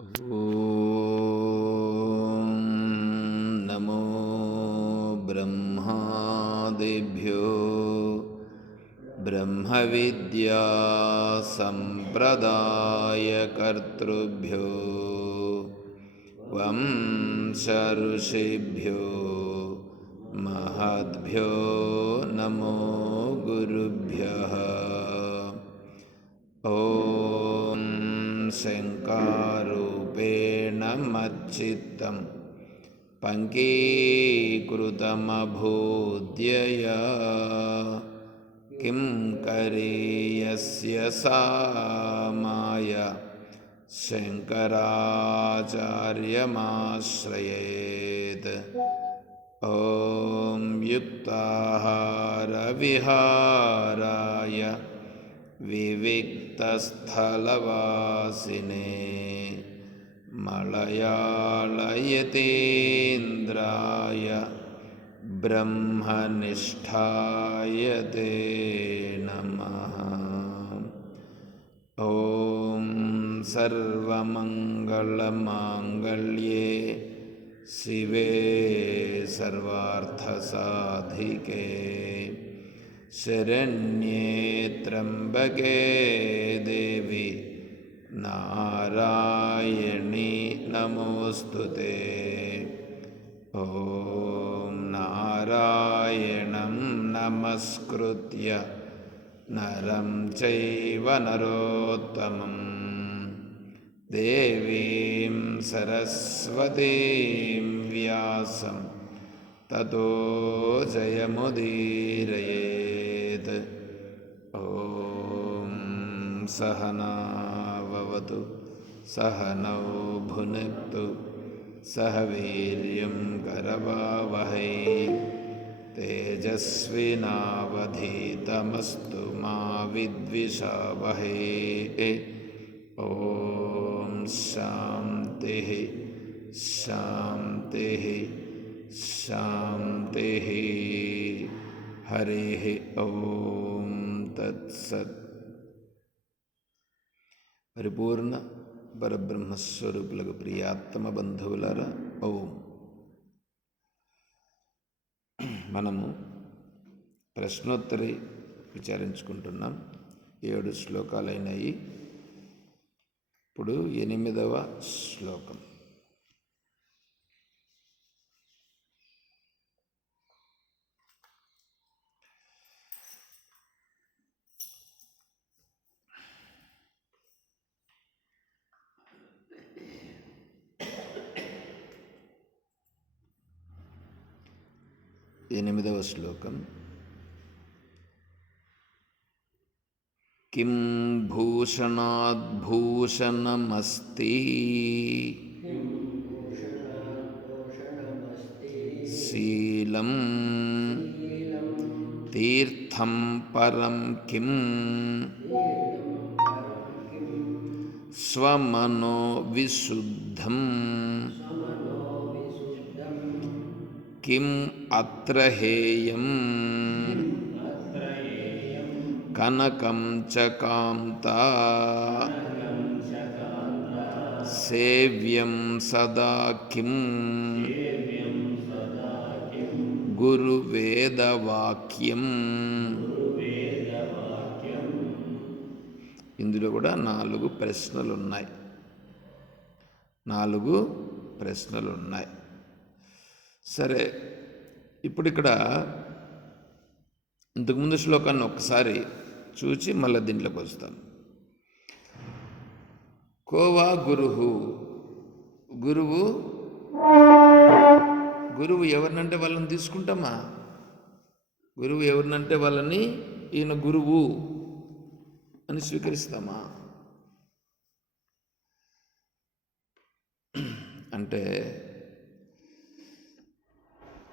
ఓం నమో బ్రహ్మాదిభ్యో బ్రహ్మ విద్యా సంప్రదాయకర్తృభ్యో వంశ ఋషిభ్యో మహద్భ్యో నమో గురుభ్యః. ఓం శంకారూపేణ మచ్చిత్తం పంకీకృతమభూద్యయా కిం కరీయస్య సా మాయా శంకరాచార్యమాశ్రయేత్. ఓం యుక్తాహార విహారాయ వివిక్తస్థలవాసినే మలయాళయతీంద్రాయ బ్రహ్మనిష్ఠాయ తే నమః. ఓం సర్వమంగళమాంగళ్యే శివే సర్వార్థసాధికే శరణ్యే త్ర్యంబకే దేవి నారాయణి నమోస్తుతే. ఓం నారాయణం నమస్కృత్య నరం చైవ నరోత్తమం దేవీం సరస్వతీం వ్యాసం తతో జయముదీరయేత్. ఓం సహనావవతు సహనౌ భునక్తు సహ వీర్యం కరవావహై తేజస్వినావధీతమస్తు మా విద్విషావహై. ఓం శాంతి శాంతి శాంతి. హరి ఓం తత్సత్. పరిపూర్ణ పరబ్రహ్మస్వరూపులకు ప్రియాత్మ బంధువులారా, ఓం. మనము ప్రశ్నోత్తరి విచారించుకుంటున్నాం. 7 శ్లోకాలైనాయి. ఇప్పుడు 8వ శ్లోకం. కిం భూషణాద్ భూషణమస్తి శీలం తీర్థం పరం కిం స్వమనో విశుద్ధం కిం అత్ర హేయం కనకం చ కాంతా సేవ్యం సదా కిం గురువేదవాక్యం. ఇందులో కూడా 4 ప్రశ్నలున్నాయి. 4 ప్రశ్నలున్నాయి. సరే, ఇప్పుడు ఇక్కడ ఇంతకుముందు శ్లోకాన్ని ఒక్కసారి చూచి మళ్ళీ దీంట్లోకి వస్తాం. కోవా గురువు. గురువు ఎవరినంటే వాళ్ళని తీసుకుంటామా? గురువు ఎవరినంటే వాళ్ళని ఈయన గురువు అని స్వీకరిస్తామా? అంటే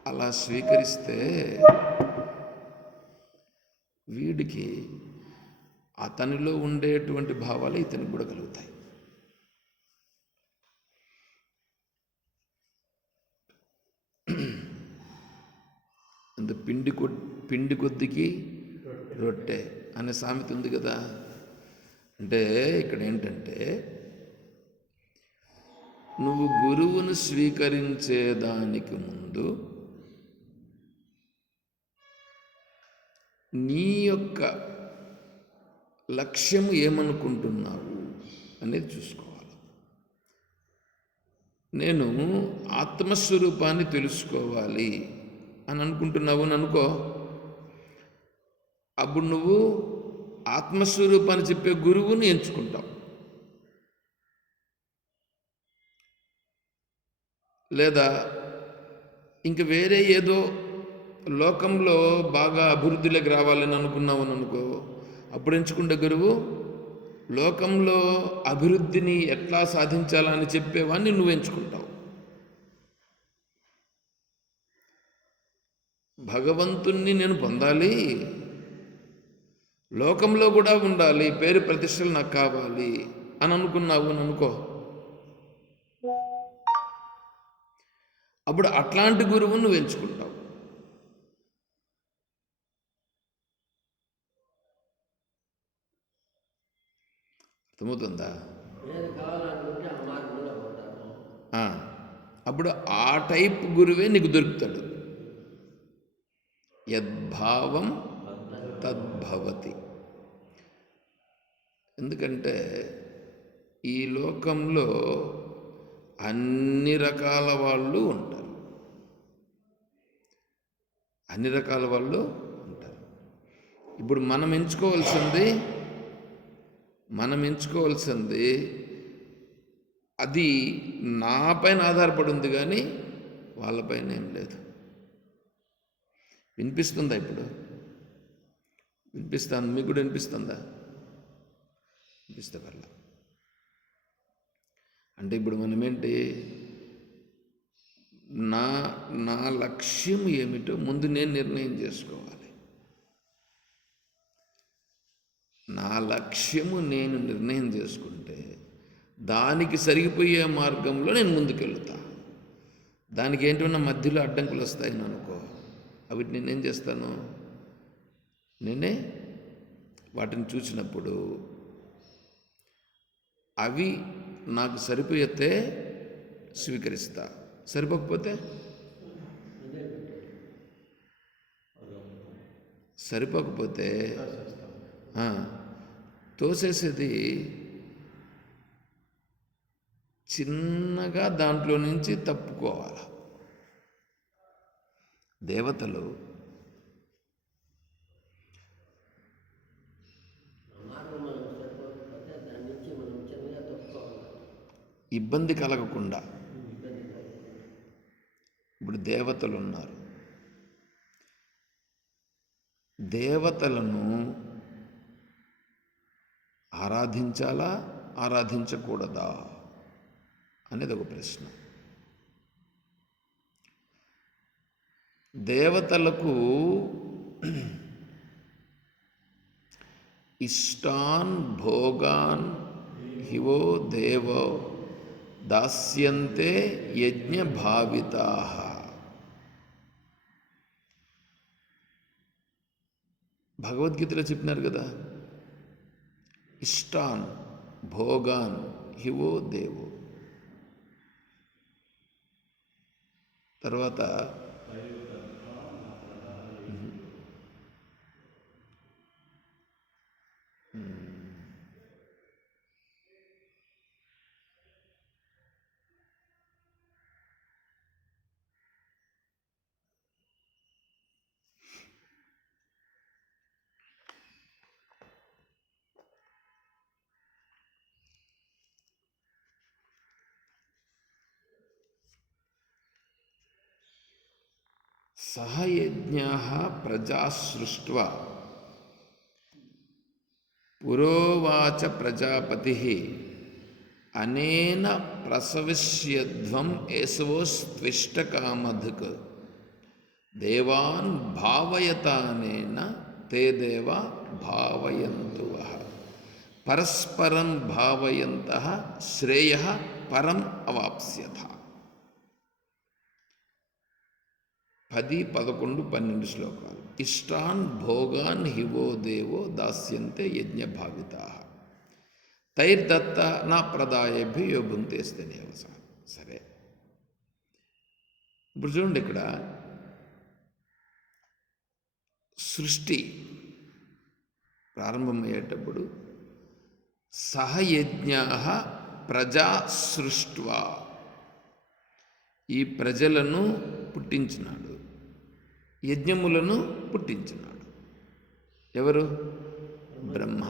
అలా స్వీకరిస్తే వీడికి అతనిలో ఉండేటువంటి భావాలు ఇతనికి కూడా కలుగుతాయి. అంత పిండి కొద్దికి రొట్టె అనే సామెత ఉంది కదా. అంటే ఇక్కడ ఏంటంటే నువ్వు గురువును స్వీకరించేదానికి ముందు నీ యొక్క లక్ష్యము ఏమనుకుంటున్నావు అనేది చూసుకోవాలి. నేను ఆత్మస్వరూపాన్ని తెలుసుకోవాలి అని అనుకుంటున్నావు అని అనుకో. అప్పుడు నువ్వు ఆత్మస్వరూపాన్ని చెప్పే గురువుని ఎంచుకుంటావు. లేదా ఇంక వేరే ఏదో లోకంలో బాగా అభివృద్ధిలోకి రావాలని అనుకున్నావు అని అనుకో. అప్పుడు ఎంచుకుంటే గురువు లోకంలో అభివృద్ధిని ఎట్లా సాధించాలని చెప్పేవాడిని నువ్వు ఎంచుకుంటావు. భగవంతుణ్ణి నేను పొందాలి, లోకంలో కూడా ఉండాలి, పేరు ప్రతిష్టలు నాకు కావాలి అని అనుకున్నావు అని అనుకో. అప్పుడు అట్లాంటి గురువును నువ్వు ఎంచుకుంటావు. అర్థమవుతుందా? అప్పుడు ఆ టైప్ గురువే నీకు దొరుకుతాడు. యద్భావం తద్భవతి. ఎందుకంటే ఈ లోకంలో అన్ని రకాల వాళ్ళు ఉంటారు. ఇప్పుడు మనం ఎంచుకోవాల్సింది అది నా పైన ఆధారపడి ఉంది, కానీ వాళ్ళపైన ఏం లేదు. వినిపిస్తుందా? ఇప్పుడు వినిపిస్తాను. మీకు కూడా వినిపిస్తుందా? వినిపిస్తే వల్ల అంటే ఇప్పుడు మనమేంటి, నా లక్ష్యం ఏమిటో ముందు నేను నిర్ణయం చేసుకోవాలి. నా లక్ష్యము నేను నిర్ణయం చేసుకుంటే దానికి సరిగిపోయే మార్గంలో నేను ముందుకెళ్తా. దానికి ఏంటన్నా మధ్యలో అడ్డంకులు వస్తాయని అనుకో, అవి నేనేం చేస్తాను, నేనే వాటిని చూసినప్పుడు అవి నాకు సరిపోతే స్వీకరిస్తా, సరిపోకపోతే తోసేసేది చిన్నగా దాంట్లో నుంచి తప్పుకోవాలి. దేవతలు ఇబ్బంది కలగకుండా, ఇప్పుడు దేవతలు ఉన్నారు, దేవతలను ఆరాధించాలా ఆరాధించకూడదా అనేది ఒక ప్రశ్న. దేవతలకు ఇష్టాన్ భోగాన్ హివో దేవో దాస్యంతే యజ్ఞ భావితాః. భగవద్గీతలో చెప్పినారు కదా, ఇష్టాన్ భోగాన్ హివో దేవో. తర్వాత సహయజ్ఞాః ప్రజా సృష్ట్వా పురోవాచ ప్రజాపతిః అనేన ప్రసవిష్యధ్వం ఏసవోస్త్విష్టకామధుక్ దేవాన్ భావయతానేన తే దేవా భావయంతు వః పరస్పరం భావయంతః శ్రేయః పరం అవాప్స్యథ. 10, 11, 12 శ్లోకాలు. ఇష్టాన్ భోగాన్ హివో దేవో దాస్యంతే యజ్ఞభావితాః తైర్దత్త నా ప్రదాయేభ్యో యో భుంక్తేస్తదేవ సరే, ఇప్పుడు చూడండి, ఇక్కడ సృష్టి ప్రారంభమయ్యేటప్పుడు సహయజ్ఞ ప్రజా సృష్ట్వా, ఈ ప్రజలను పుట్టించినాడు, యజ్ఞములను పుట్టించినాడు. ఎవరు? బ్రహ్మ.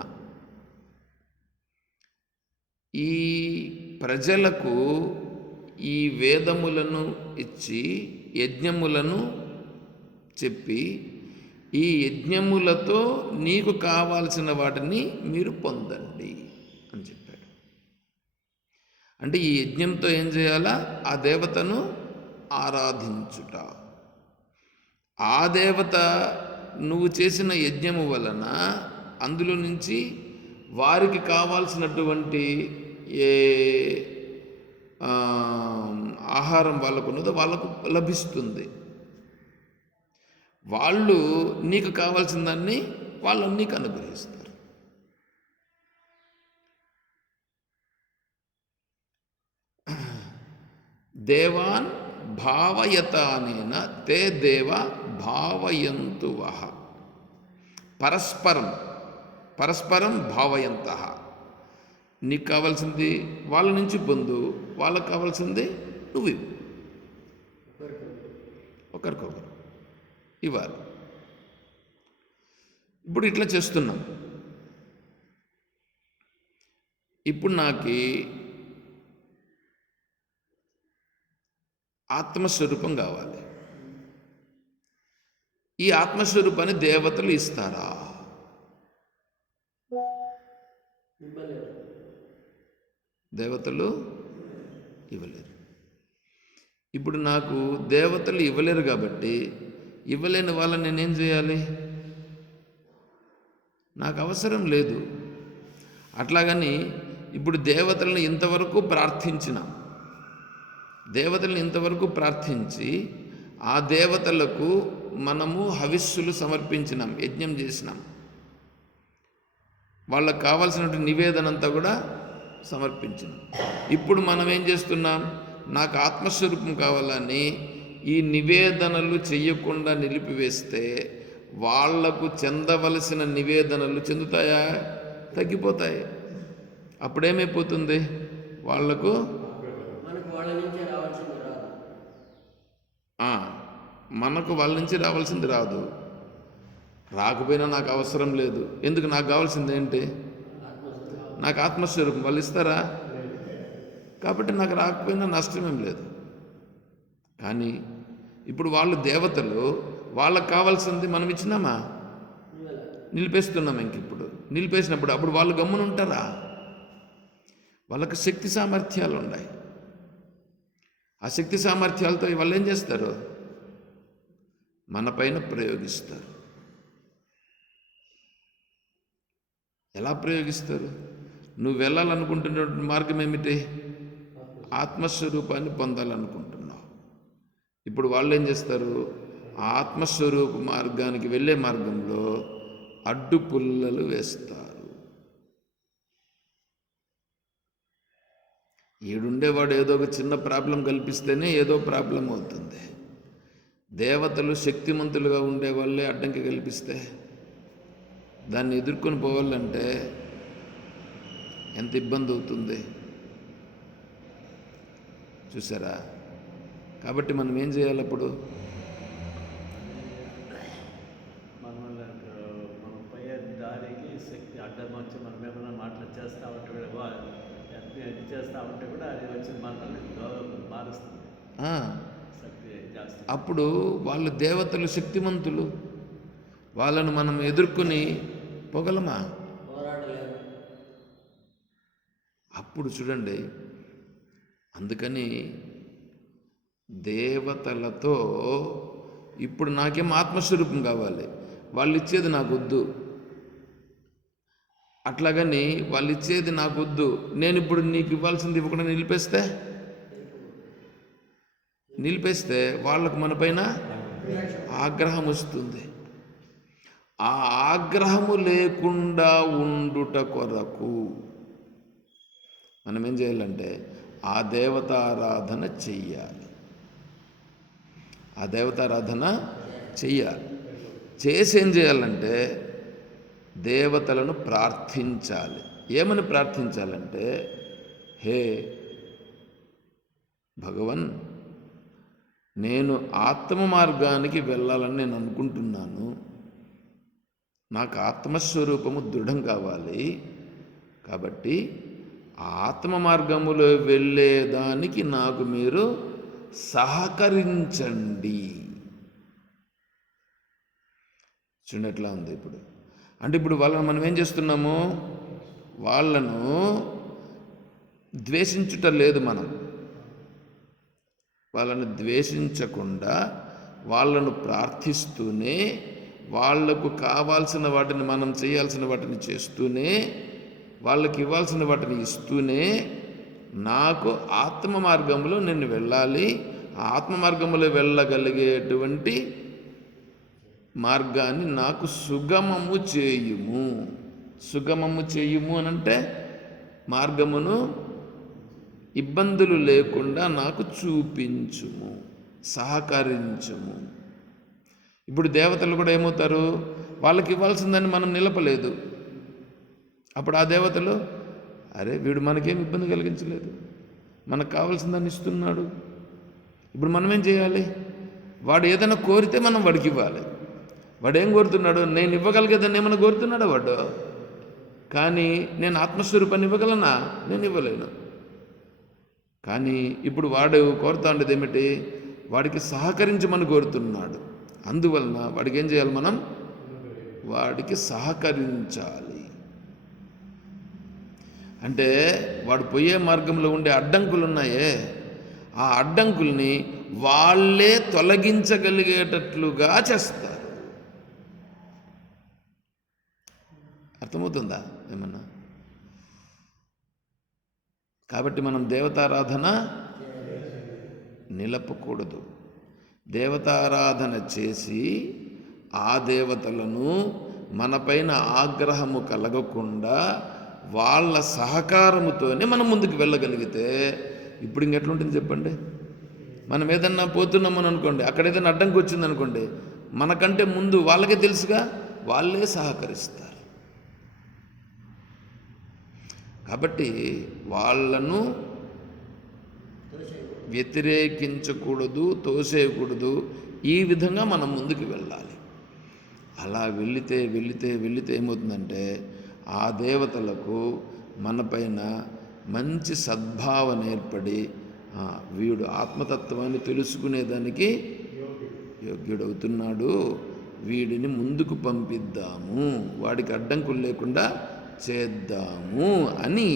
ఈ ప్రజలకు ఈ వేదములను ఇచ్చి యజ్ఞములను చెప్పి, ఈ యజ్ఞములతో నీకు కావాల్సిన వాటిని మీరు పొందండి అని చెప్పాడు. అంటే ఈ యజ్ఞంతో ఏం చేయాలా? ఆ దేవతను ఆరాధించుట. ఆ దేవత నువ్వు చేసిన యజ్ఞము వలన అందులో నుంచి వారికి కావాల్సినటువంటి ఏ ఆహారం వాళ్ళకు ఉన్నదో వాళ్ళకు లభిస్తుంది. వాళ్ళు నీకు కావాల్సిన దాన్ని వాళ్ళు నీకు అనుగ్రహిస్తారు. దేవాన్ భావయతానేన తే దేవ భావయంతువః. పరస్పరం భావయంతః. నీకు కావాల్సింది వాళ్ళ నుంచి పొందు, వాళ్ళకు కావాల్సింది నువ్వు ఇవ్వు. ఒకరికొకరు ఇవ్వాలి. ఇప్పుడు ఇట్లా చేస్తున్నాం. ఇప్పుడు నాకు ఆత్మస్వరూపం కావాలి. ఈ ఆత్మస్వరూపాన్ని దేవతలు ఇస్తారా? దేవతలు ఇవ్వలేరు. ఇప్పుడు నాకు దేవతలు ఇవ్వలేరు కాబట్టి ఇవ్వలేని వాళ్ళని నేనేం చేయాలి? నాకు అవసరం లేదు. అట్లాగని ఇప్పుడు దేవతలను ఇంతవరకు ప్రార్థించి ఆ దేవతలకు మనము హవిస్సులు సమర్పించినాం, యజ్ఞం చేసినాం, వాళ్ళకు కావాల్సినటువంటి నివేదన అంతా కూడా సమర్పించినాం. ఇప్పుడు మనం ఏం చేస్తున్నాం? నాకు ఆత్మస్వరూపం కావాలని ఈ నివేదనలు చెయ్యకుండా నిలిపివేస్తే వాళ్లకు చెందవలసిన నివేదనలు చెందుతాయా? తగ్గిపోతాయి. అప్పుడేమైపోతుంది? వాళ్లకు మనకు వాళ్ళ నుంచి రావాల్సింది రాదు. రాకపోయినా నాకు అవసరం లేదు. ఎందుకు? నాకు కావాల్సింది ఏంటి? నాకు ఆత్మస్వరూపం. వాళ్ళు ఇస్తారా? కాబట్టి నాకు రాకపోయినా నష్టమేం లేదు. కానీ ఇప్పుడు వాళ్ళు దేవతలు, వాళ్ళకు కావాల్సింది మనం ఇచ్చినామా? నిలిపేస్తున్నాం. ఇప్పుడు నిలిపేసినప్పుడు అప్పుడు వాళ్ళు గమ్మున ఉంటారా? వాళ్ళకి శక్తి సామర్థ్యాలు ఉన్నాయి. ఆ శక్తి సామర్థ్యాలతో వాళ్ళు ఏం చేస్తారు? మన పైన ప్రయోగిస్తారు. ఎలా ప్రయోగిస్తారు? నువ్వు వెళ్ళాలనుకుంటున్న మార్గం ఏమిటి? ఆత్మస్వరూపాన్ని పొందాలనుకుంటున్నావు. ఇప్పుడు వాళ్ళు ఏం చేస్తారు? ఆత్మస్వరూప మార్గానికి వెళ్ళే మార్గంలో అడ్డు పుల్లలు వేస్తారు. ఈడుండేవాడు ఏదో ఒక చిన్న ప్రాబ్లం కల్పిస్తేనే ఏదో ప్రాబ్లం అవుతుంది. దేవతలు శక్తిమంతులుగా ఉండేవాళ్ళే అడ్డంకి కల్పిస్తే దాన్ని ఎదుర్కొని పోవాలంటే ఎంత ఇబ్బంది అవుతుంది చూసారా? కాబట్టి మనం ఏం చేయాలి? అప్పుడు మనం పోయే దారికి శక్తి అడ్డం వచ్చి మనం ఏమైనా మాటలు చేస్తూ ఉంటే ఎన్ని చేస్తూ ఉంటే కూడా అది వచ్చి మనల్ని మారుస్తుంది. అప్పుడు వాళ్ళు దేవతలు శక్తిమంతులు, వాళ్ళను మనం ఎదుర్కొని పోగలమా? అప్పుడు చూడండి, అందుకని దేవతలతో ఇప్పుడు నాకేం ఆత్మస్వరూపం కావాలి, వాళ్ళు ఇచ్చేది నాకు వద్దు. అట్లాగని వాళ్ళు ఇచ్చేది నాకు వద్దు, నేను ఇప్పుడు నీకు ఇవ్వాల్సింది ఇవ్వకుండా నిలిపేస్తే వాళ్ళకు మన పైన ఆగ్రహం వస్తుంది. ఆ ఆగ్రహము లేకుండా ఉండుట కొరకు మనం ఏం చేయాలంటే ఆ దేవతారాధన చెయ్యాలి. ఆ దేవతారాధన చెయ్యాలి. చేసి ఏం చేయాలంటే దేవతలను ప్రార్థించాలి. ఏమని ప్రార్థించాలంటే, హే భగవన్, నేను ఆత్మ మార్గానికి వెళ్ళాలని నేను అనుకుంటున్నాను. నాకు ఆత్మస్వరూపము దృఢం కావాలి. కాబట్టి ఆ ఆత్మ మార్గములో వెళ్ళేదానికి నాకు మీరు సహకరించండి. చూడండి ఎట్లా ఉంది ఇప్పుడు. అంటే ఇప్పుడు వాళ్ళని మనం ఏం చేస్తున్నాము? వాళ్ళను ద్వేషించుట లేదు. మనం వాళ్ళని ద్వేషించకుండా వాళ్ళను ప్రార్థిస్తూనే, వాళ్లకు కావాల్సిన వాటిని మనం చేయాల్సిన వాటిని చేస్తూనే, వాళ్ళకి ఇవ్వాల్సిన వాటిని ఇస్తూనే, నాకు ఆత్మ మార్గంలో నేను వెళ్ళాలి, ఆ ఆత్మ మార్గంలో వెళ్ళగలిగేటువంటి మార్గాన్ని నాకు సుగమము చేయుము. సుగమము చేయుము అనంటే మార్గమును ఇబ్బందులు లేకుండా నాకు చూపించుము, సహకరించుము. ఇప్పుడు దేవతలు కూడా ఏమవుతారు? వాళ్ళకి ఇవ్వాల్సిందని మనం నిలపలేదు. అప్పుడు ఆ దేవతలు, అరే వీడు మనకేం ఇబ్బంది కలిగించలేదు, మనకు కావాల్సిందని ఇస్తున్నాడు, ఇప్పుడు మనం ఏం చేయాలి? వాడు ఏదైనా కోరితే మనం వాడికి ఇవ్వాలి. వాడు ఏం కోరుతున్నాడు? నేను ఇవ్వగలిగేదాన్ని ఏమైనా కోరుతున్నాడా వాడు? కానీ నేను ఆత్మస్వరూపాన్ని ఇవ్వగలనా? నేను ఇవ్వలేను. కానీ ఇప్పుడు వాడు కోరుతా ఉండేది ఏమిటి? వాడికి సహకరించమని కోరుతున్నాడు. అందువలన వాడికి ఏం చేయాలి? మనం వాడికి సహకరించాలి. అంటే వాడు పోయే మార్గంలో ఉండే అడ్డంకులు ఉన్నాయే, ఆ అడ్డంకుల్ని వాళ్ళే తొలగించగలిగేటట్లుగా చేస్తారు. అర్థమవుతుందా ఏమన్నా? కాబట్టి మనం దేవతారాధన నిలపకూడదు. దేవతారాధన చేసి ఆ దేవతలను మనపైన ఆగ్రహము కలగకుండా వాళ్ళ సహకారముతోనే మనం ముందుకు వెళ్ళగలిగితే, ఇప్పుడు ఇంకెట్లుంటుంది చెప్పండి? మనం ఏదన్నా పోతున్నామని అనుకోండి, అక్కడ ఏదైనా అడ్డంకి వచ్చిందనుకోండి, మనకంటే ముందు వాళ్ళకే తెలుసుగా, వాళ్ళే సహకరిస్తారు. కాబట్టి వాళ్ళను వ్యతిరేకించకూడదు, తోసేయకూడదు. ఈ విధంగా మనం ముందుకు వెళ్ళాలి. అలా వెళితే ఏమవుతుందంటే, ఆ దేవతలకు మనపైన మంచి సద్భావన ఏర్పడి, వీడు ఆత్మతత్వాన్ని తెలుసుకునేదానికి యోగ్యుడవుతున్నాడు, వీడిని ముందుకు పంపిద్దాము, వాడికి అడ్డంకులు లేకుండా చేద్దాము అని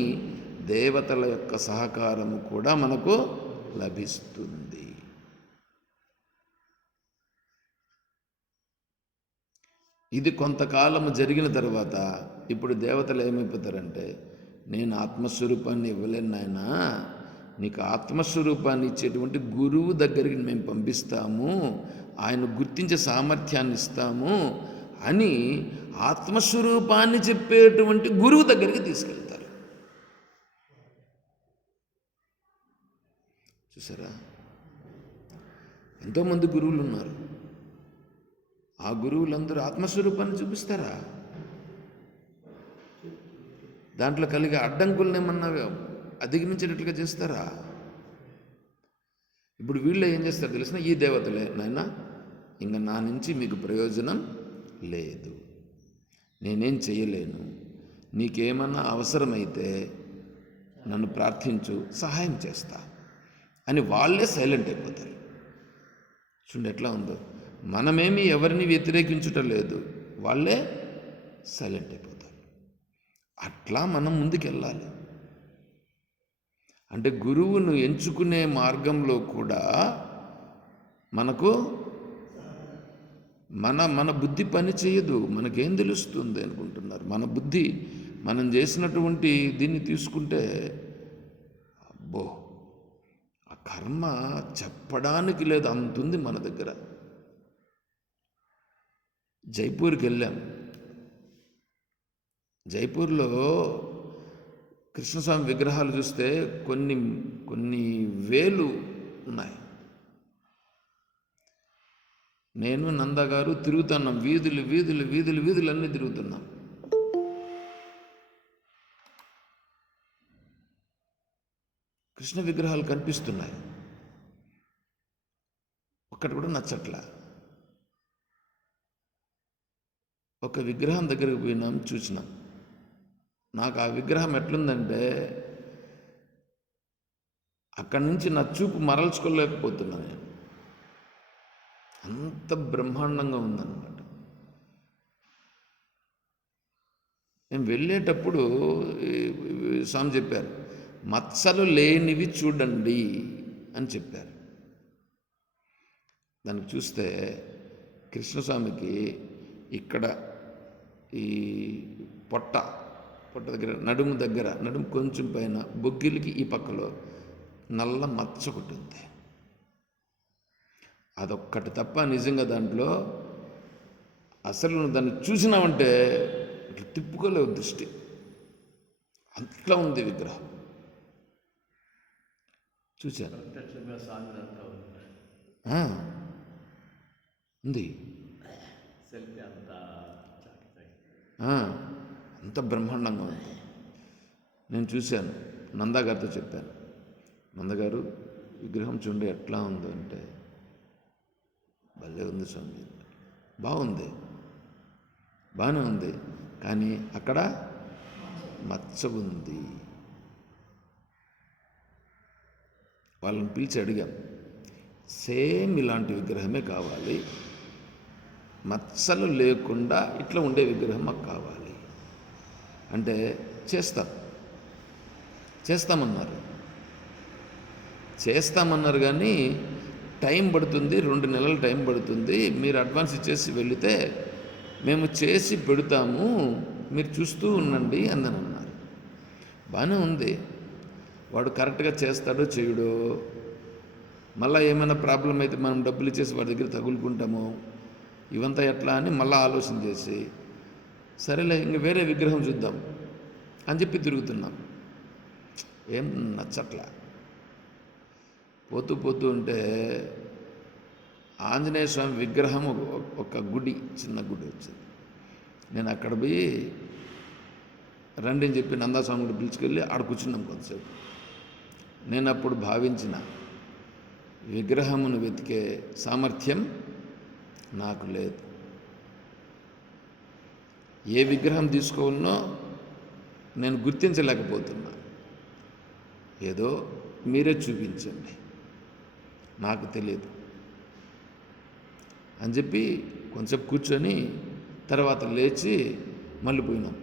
దేవతల యొక్క సహకారము కూడా మనకు లభిస్తుంది. ఇది కొంతకాలము జరిగిన తర్వాత ఇప్పుడు దేవతలు ఏమైపోతారంటే, నేను ఆత్మస్వరూపాన్ని ఇవ్వలేను నాయనా, నీకు ఆత్మస్వరూపాన్ని ఇచ్చేటువంటి గురువు దగ్గరికి మేము పంపిస్తాము, ఆయన గుర్తించే సామర్థ్యాన్ని ఇస్తాము అని ఆత్మస్వరూపాన్ని చెప్పేటువంటి గురువు దగ్గరికి తీసుకెళ్తారు. చూసారా? ఎంతోమంది గురువులు ఉన్నారు. ఆ గురువులందరూ ఆత్మస్వరూపాన్ని చూపిస్తారా? దాంట్లో కలిగే అడ్డంకులను ఏమన్నా అధిగమించేటట్లుగా చేస్తారా? ఇప్పుడు వీళ్ళు ఏం చేస్తారు తెలిసిన? ఈ దేవతలే, నాయన ఇంకా నా నుంచి మీకు ప్రయోజనం లేదు, నేనేం చేయలేను, నీకేమన్నా అవసరమైతే నన్ను ప్రార్థించు, సహాయం చేస్తా అని వాళ్ళే సైలెంట్ అయిపోతారు. చూడండి ఎట్లా ఉందో. మనమేమి ఎవరిని వ్యతిరేకించటం లేదు, వాళ్ళే సైలెంట్ అయిపోతారు. అట్లా మనం ముందుకెళ్ళాలి. అంటే గురువును ఎంచుకునే మార్గంలో కూడా మనకు మన బుద్ధి పని చేయదు. మనకేం తెలుస్తుంది అనుకుంటున్నారు? మన బుద్ధి మనం చేసినటువంటి దీన్ని తీసుకుంటే, అబ్బో ఆ కర్మ చెప్పడానికి లేదు, అంతుంది మన దగ్గర. జైపూర్కి వెళ్ళాం. జైపూర్లో కృష్ణస్వామి విగ్రహాలు చూస్తే కొన్ని కొన్ని వేలు ఉన్నాయి. నేను నందగారు తిరుగుతున్నాం, వీధులు వీధులు వీధులు వీధులు అన్నీ తిరుగుతున్నాం. కృష్ణ విగ్రహాలు కనిపిస్తున్నాయి, ఒక్కటి కూడా నచ్చట్లా. ఒక విగ్రహం దగ్గరికి పోయినాం, చూసినాం. నాకు ఆ విగ్రహం ఎట్లుందంటే అక్కడి నుంచి నా చూపు మరల్చుకోలేకపోతున్నా నేను. అంత బ్రహ్మాండంగా ఉందన్నమాట. నేను వెళ్ళేటప్పుడు స్వామి చెప్పారు, మచ్చలు లేనివి చూడండి అని చెప్పారు. దానికి చూస్తే కృష్ణస్వామికి ఇక్కడ ఈ పొట్ట దగ్గర, నడుము దగ్గర, నడుము కొంచెం పైన బొగ్గిలికి ఈ పక్కలో నల్ల మచ్చ ఒకటి ఉంది. అదొక్కటి తప్ప నిజంగా దాంట్లో అసలు నువ్వు దాన్ని చూసినావంటే ఇట్లా తిప్పుకోలేవు దృష్టి, అట్లా ఉంది విగ్రహం. చూశాను, ప్రత్యక్షంగా స్వామి అంతా ఉంది. సెల్ఫీ అంతా అంత బ్రహ్మాండంగా ఉంది. నేను చూశాను, నందగారితో చెప్పాను, నందగారు విగ్రహం చూడండి ఎట్లా ఉందో అంటే, భలే ఉంది స్వామి, బాగుంది, బాగానే ఉంది, కానీ అక్కడ మచ్చ ఉంది. వాళ్ళని పిలిచి అడిగాం, సేమ్ ఇలాంటి విగ్రహమే కావాలి, మచ్చలు లేకుండా ఇట్లా ఉండే విగ్రహం మాకు కావాలి అంటే చేస్తామన్నారు కానీ టైం పడుతుంది, 2 నెలలు టైం పడుతుంది, మీరు అడ్వాన్స్ ఇచ్చేసి వెళితే మేము చేసి పెడతాము, మీరు చూస్తూ ఉండండి అందని అన్నారు. బాగానే ఉంది, వాడు కరెక్ట్గా చేస్తాడో చేయడో, మళ్ళీ ఏమైనా ప్రాబ్లం అయితే మనం డబ్బులు ఇచ్చేసి వాడి దగ్గర తగులుకుంటామో, ఇవంతా ఎట్లా అని మళ్ళీ ఆలోచన చేసి సరేలే ఇంక వేరే విగ్రహం చూద్దాం అని చెప్పి తిరుగుతున్నాం. ఏం నచ్చట్లా. పోతూ ఉంటే ఆంజనేయ స్వామి విగ్రహం ఒక గుడి, చిన్న గుడి వచ్చింది. నేను అక్కడ పోయి రండి అని చెప్పి నందాస్వామి గుడి పిలుచుకెళ్ళి ఆడ కూర్చున్నాం కొంతసేపు. నేను అప్పుడు భావించిన, విగ్రహమును వెతికే సామర్థ్యం నాకు లేదు. ఏ విగ్రహం తీసుకోవాలనో నేను గుర్తించలేకపోతున్నా. ఏదో మీరే చూపించండి, నాకు తెలియదు అని చెప్పి కొంచెం కూర్చొని తర్వాత లేచి మళ్ళీ పోయినాం.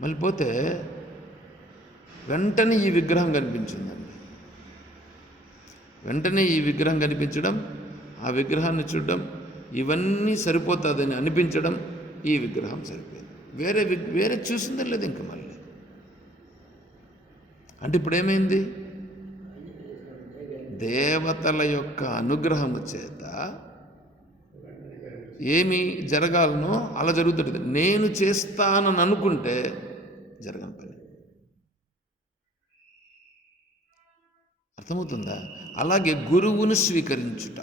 మళ్ళీ పోతే వెంటనే ఈ విగ్రహం కనిపించిందండి. వెంటనే ఈ విగ్రహం కనిపించడం, ఆ విగ్రహాన్ని చూడడం, ఇవన్నీ సరిపోతుందని అనిపించడం, ఈ విగ్రహం సరిపోయింది. వేరే చూసిందే లేదు ఇంకా మళ్ళీ. అంటే ఇప్పుడు ఏమైంది? దేవతల యొక్క అనుగ్రహము చేత ఏమి జరగాలనో అలా జరుగుతుంది. నేను చేస్తానని అనుకుంటే జరగని పని. అర్థమవుతుందా? అలాగే గురువును స్వీకరించుట.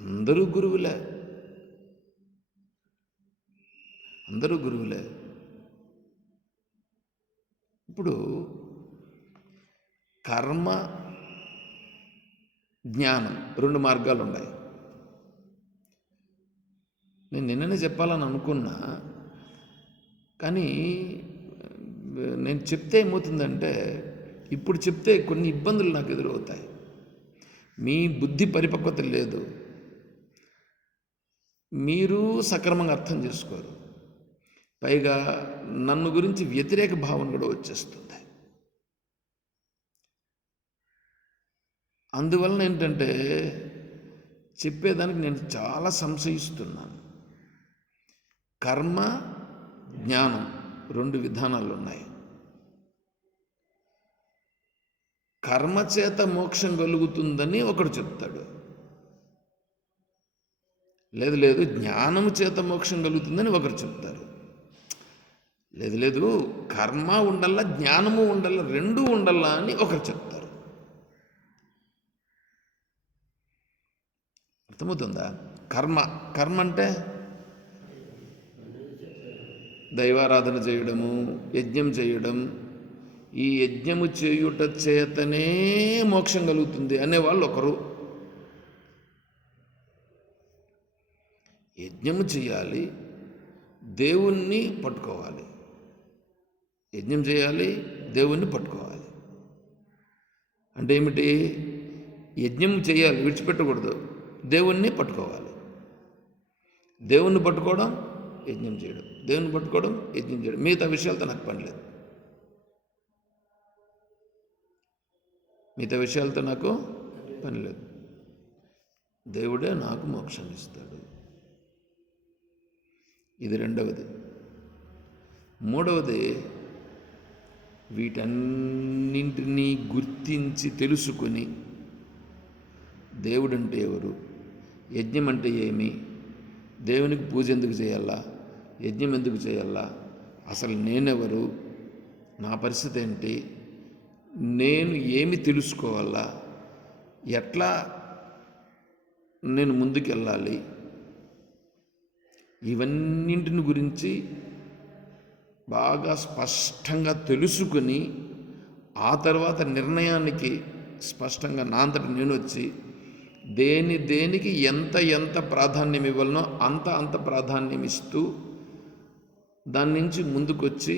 అందరూ గురువులే, ఇప్పుడు కర్మ జ్ఞానం 2 మార్గాలు ఉన్నాయి. నేను నిన్ననే చెప్పాలని అనుకున్నా, కానీ నేను చెప్తే ఏమవుతుందంటే, ఇప్పుడు చెప్తే కొన్ని ఇబ్బందులు నాకు ఎదురవుతాయి. మీ బుద్ధి పరిపక్వత లేదు, మీరు సక్రమంగా అర్థం చేసుకోరు, పైగా నన్ను గురించి వ్యతిరేక భావన కూడా వచ్చేస్తుంది. అందువలన ఏంటంటే చెప్పేదానికి నేను చాలా సంశయిస్తున్నాను. కర్మ జ్ఞానం 2 విధానాలు ఉన్నాయి. కర్మ చేత మోక్షం కలుగుతుందని ఒకడు చెప్తాడు, లేదు జ్ఞానము చేత మోక్షం కలుగుతుందని ఒకరు చెప్తారు. లేదు లేదు, కర్మ ఉండల్లా, జ్ఞానము ఉండల్లా, రెండూ ఉండల్లా అని ఒకరు చెప్తారు. అర్థమవుతుందా? కర్మ కర్మ అంటే దైవారాధన చేయడము, యజ్ఞం చేయడం. ఈ యజ్ఞము చేయుట చేతనే మోక్షం కలుగుతుంది అనేవాళ్ళు ఒకరు. యజ్ఞము చేయాలి, దేవుణ్ణి పట్టుకోవాలి. యజ్ఞం చేయాలి, దేవుణ్ణి పట్టుకోవాలి. అంటే ఏమిటి? యజ్ఞం చేయాలి, విడిచిపెట్టకూడదు, దేవుణ్ణి పట్టుకోవాలి. దేవుణ్ణి పట్టుకోవడం, యజ్ఞం చేయడం, దేవుణ్ణి పట్టుకోవడం, యజ్ఞం చేయడం. మిగతా విషయాలతో నాకు పని లేదు. మిగతా విషయాలతో నాకు పని లేదు. దేవుడే నాకు మోక్షం ఇస్తాడు. ఇది రెండవది. మూడవది, వీటన్నింటినీ గుర్తించి తెలుసుకొని దేవుడంటే ఎవరు, యజ్ఞం అంటే ఏమి, దేవునికి పూజ ఎందుకు చేయాలా, యజ్ఞం ఎందుకు చేయాలా, అసలు నేనెవరు, నా పరిస్థితి ఏంటి, నేను ఏమి తెలుసుకోవాలా, ఎట్లా నేను ముందుకెళ్ళాలి, ఇవన్నింటిని గురించి బాగా స్పష్టంగా తెలుసుకుని ఆ తర్వాత నిర్ణయానికి స్పష్టంగా నా అంతటి నేను వచ్చి దేనికి ఎంత ప్రాధాన్యం ఇవ్వాలనో అంత ప్రాధాన్యం ఇస్తూ దాని నుంచి ముందుకొచ్చి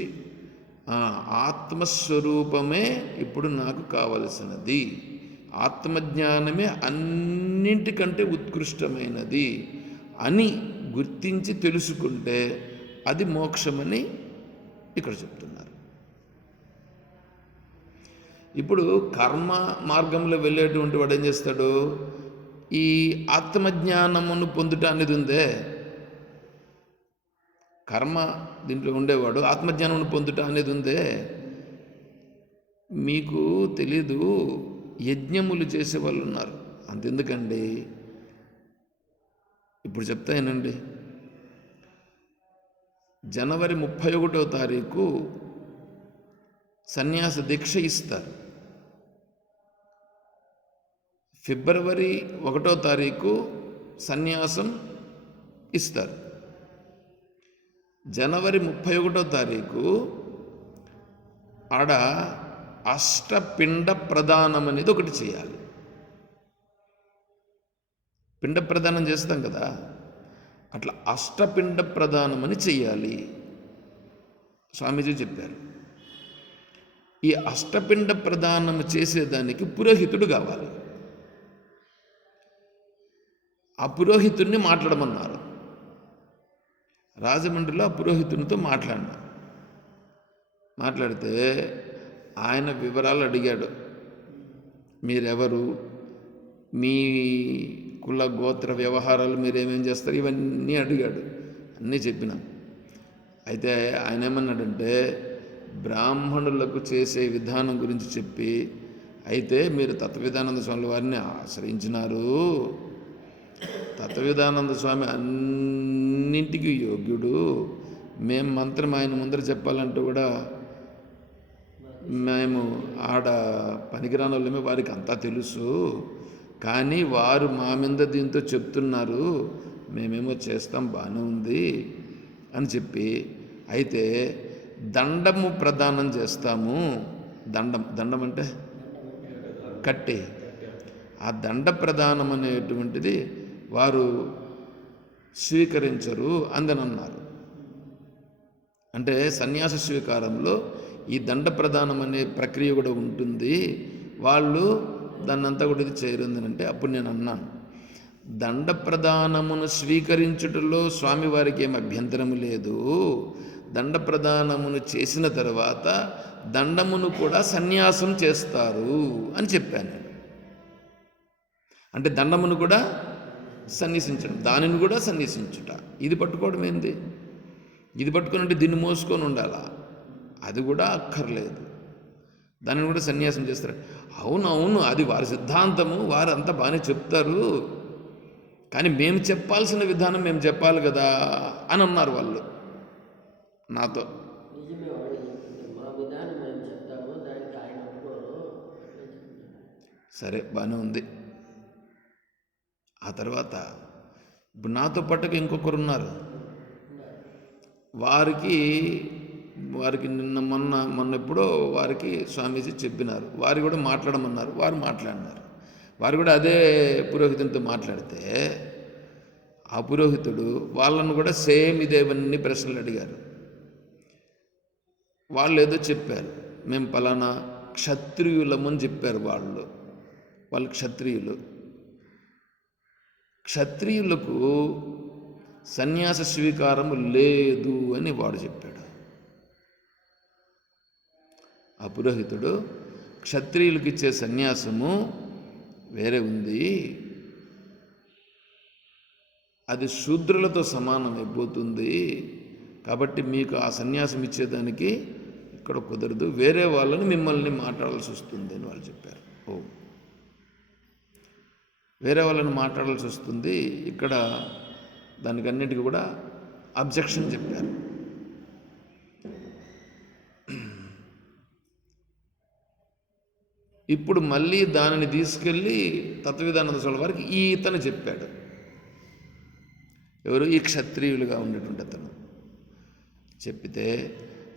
ఆత్మస్వరూపమే ఇప్పుడు నాకు కావలసినది, ఆత్మజ్ఞానమే అన్నింటికంటే ఉత్కృష్టమైనది అని గుర్తించి తెలుసుకుంటే అది మోక్షమని ఇక్కడ చెప్తున్నారు. ఇప్పుడు కర్మ మార్గంలో వెళ్ళేటువంటి వాడు ఏం చేస్తాడు? ఈ ఆత్మజ్ఞానమును పొందుట అనేది ఉందే, కర్మ దీంట్లో ఉండేవాడు ఆత్మజ్ఞానమును పొందుట అనేది ఉందే. మీకు తెలీదు, యజ్ఞములు చేసేవాళ్ళు ఉన్నారు. అంతెందుకండి, ఇప్పుడు చెప్తానండి. జనవరి 31వ తారీఖు సన్యాస దీక్ష ఇస్తారు. ఫిబ్రవరి 1వ తారీఖు సన్యాసం ఇస్తారు. జనవరి 31వ తారీఖు ఆడ అష్టపిండ ప్రదానం అనేది ఒకటి చేయాలి. పిండ ప్రదానం చేస్తాం కదా, అట్లా అష్టపిండ ప్రదానం అని చెయ్యాలి. స్వామీజీ చెప్పారు. ఈ అష్టపిండ ప్రదానం చేసేదానికి పురోహితుడు కావాలి. ఆ పురోహితుడిని మాట్లాడమన్నారు. రాజమండ్రిలో ఆ పురోహితునితో మాట్లాడితే ఆయన వివరాలు అడిగాడు. మీరెవరు, మీ కుల గోత్ర వ్యవహారాలు మీరేమేం చేస్తారు, ఇవన్నీ అడిగాడు. అన్నీ చెప్పినాం. అయితే ఆయన ఏమన్నాడంటే, బ్రాహ్మణులకు చేసే విధానం గురించి చెప్పి, అయితే మీరు తత్వవిధానంద స్వామి వారిని ఆశ్రయించినారు, తత్వవిధానంద స్వామి అన్నింటికి యోగ్యుడు, మేము మంత్రం ఆయన ముందర చెప్పాలంటూ కూడా మేము ఆడ పనికిరాని వాళ్ళమే, వారికి అంతా తెలుసు, కానీ వారు మా మీద దీంతో చెప్తున్నారు, మేమేమో చేస్తాం, బాగానే ఉంది అని చెప్పి, అయితే దండము ప్రదానం చేస్తాము. దండం అంటే కట్టి, ఆ దండ ప్రదానం అనేటువంటిది వారు స్వీకరించరు అందని అన్నారు. అంటే సన్యాస స్వీకారంలో ఈ దండ ప్రదానం అనే ప్రక్రియ కూడా ఉంటుంది, వాళ్ళు దాన్నంతా కూడా ఇది చేయరుందనంటే, అప్పుడు నేను అన్నాను, దండ ప్రదానమును స్వీకరించుటలో స్వామివారికి ఏం అభ్యంతరము లేదు, దండ ప్రదానమును చేసిన తర్వాత దండమును కూడా సన్యాసం చేస్తారు అని చెప్పాను నేను. అంటే దండమును కూడా సన్యసించడం, దానిని కూడా సన్యసించుట, ఇది పట్టుకోవడం ఏంది? ఇది పట్టుకొని అంటే దీన్ని మోసుకొని ఉండాలా? అది కూడా అక్కర్లేదు, దానిని కూడా సన్యాసం చేస్తారు. అవునవును, అది వారి సిద్ధాంతము, వారు అంతా బాగానే చెప్తారు, కానీ మేము చెప్పాల్సిన విధానం మేము చెప్పాలి కదా అని అన్నారు వాళ్ళు నాతో. సరే, బాగానే ఉంది. ఆ తర్వాత ఇప్పుడు నాతో పాటుగా ఇంకొకరు ఉన్నారు. వారికి మొన్న ఎప్పుడో వారికి స్వామీజీ చెప్పినారు. వారు కూడా మాట్లాడమన్నారు. వారు మాట్లాడినారు. వారు కూడా అదే పురోహితునితో మాట్లాడితే ఆ పురోహితుడు వాళ్ళను కూడా సేమ్ ఇదేవన్నీ ప్రశ్నలు అడిగారు. వాళ్ళు ఏదో చెప్పారు, మేము పలానా క్షత్రియులమని చెప్పారు. వాళ్ళు క్షత్రియులు. క్షత్రియులకు సన్యాస స్వీకారము లేదు అని వాడు చెప్పాడు. ఆ పురోహితుడు క్షత్రియులకు ఇచ్చే సన్యాసము వేరే ఉంది, అది శూద్రులతో సమానమైపోతుంది, కాబట్టి మీకు ఆ సన్యాసం ఇచ్చేదానికి ఇక్కడ కుదరదు, వేరే వాళ్ళని మిమ్మల్ని మాట్లాడాల్సి వస్తుంది అని వాళ్ళు చెప్పారు. వేరే వాళ్ళని మాట్లాడాల్సి వస్తుంది, ఇక్కడ దానికన్నిటికీ కూడా అబ్జెక్షన్ చెప్పారు. ఇప్పుడు మళ్ళీ దానిని తీసుకెళ్ళి తత్వవిధానంద స్వామి వారికి ఇతను చెప్పాడు. ఎవరు? ఈ క్షత్రియులుగా ఉండేటువంటి అతను చెప్పితే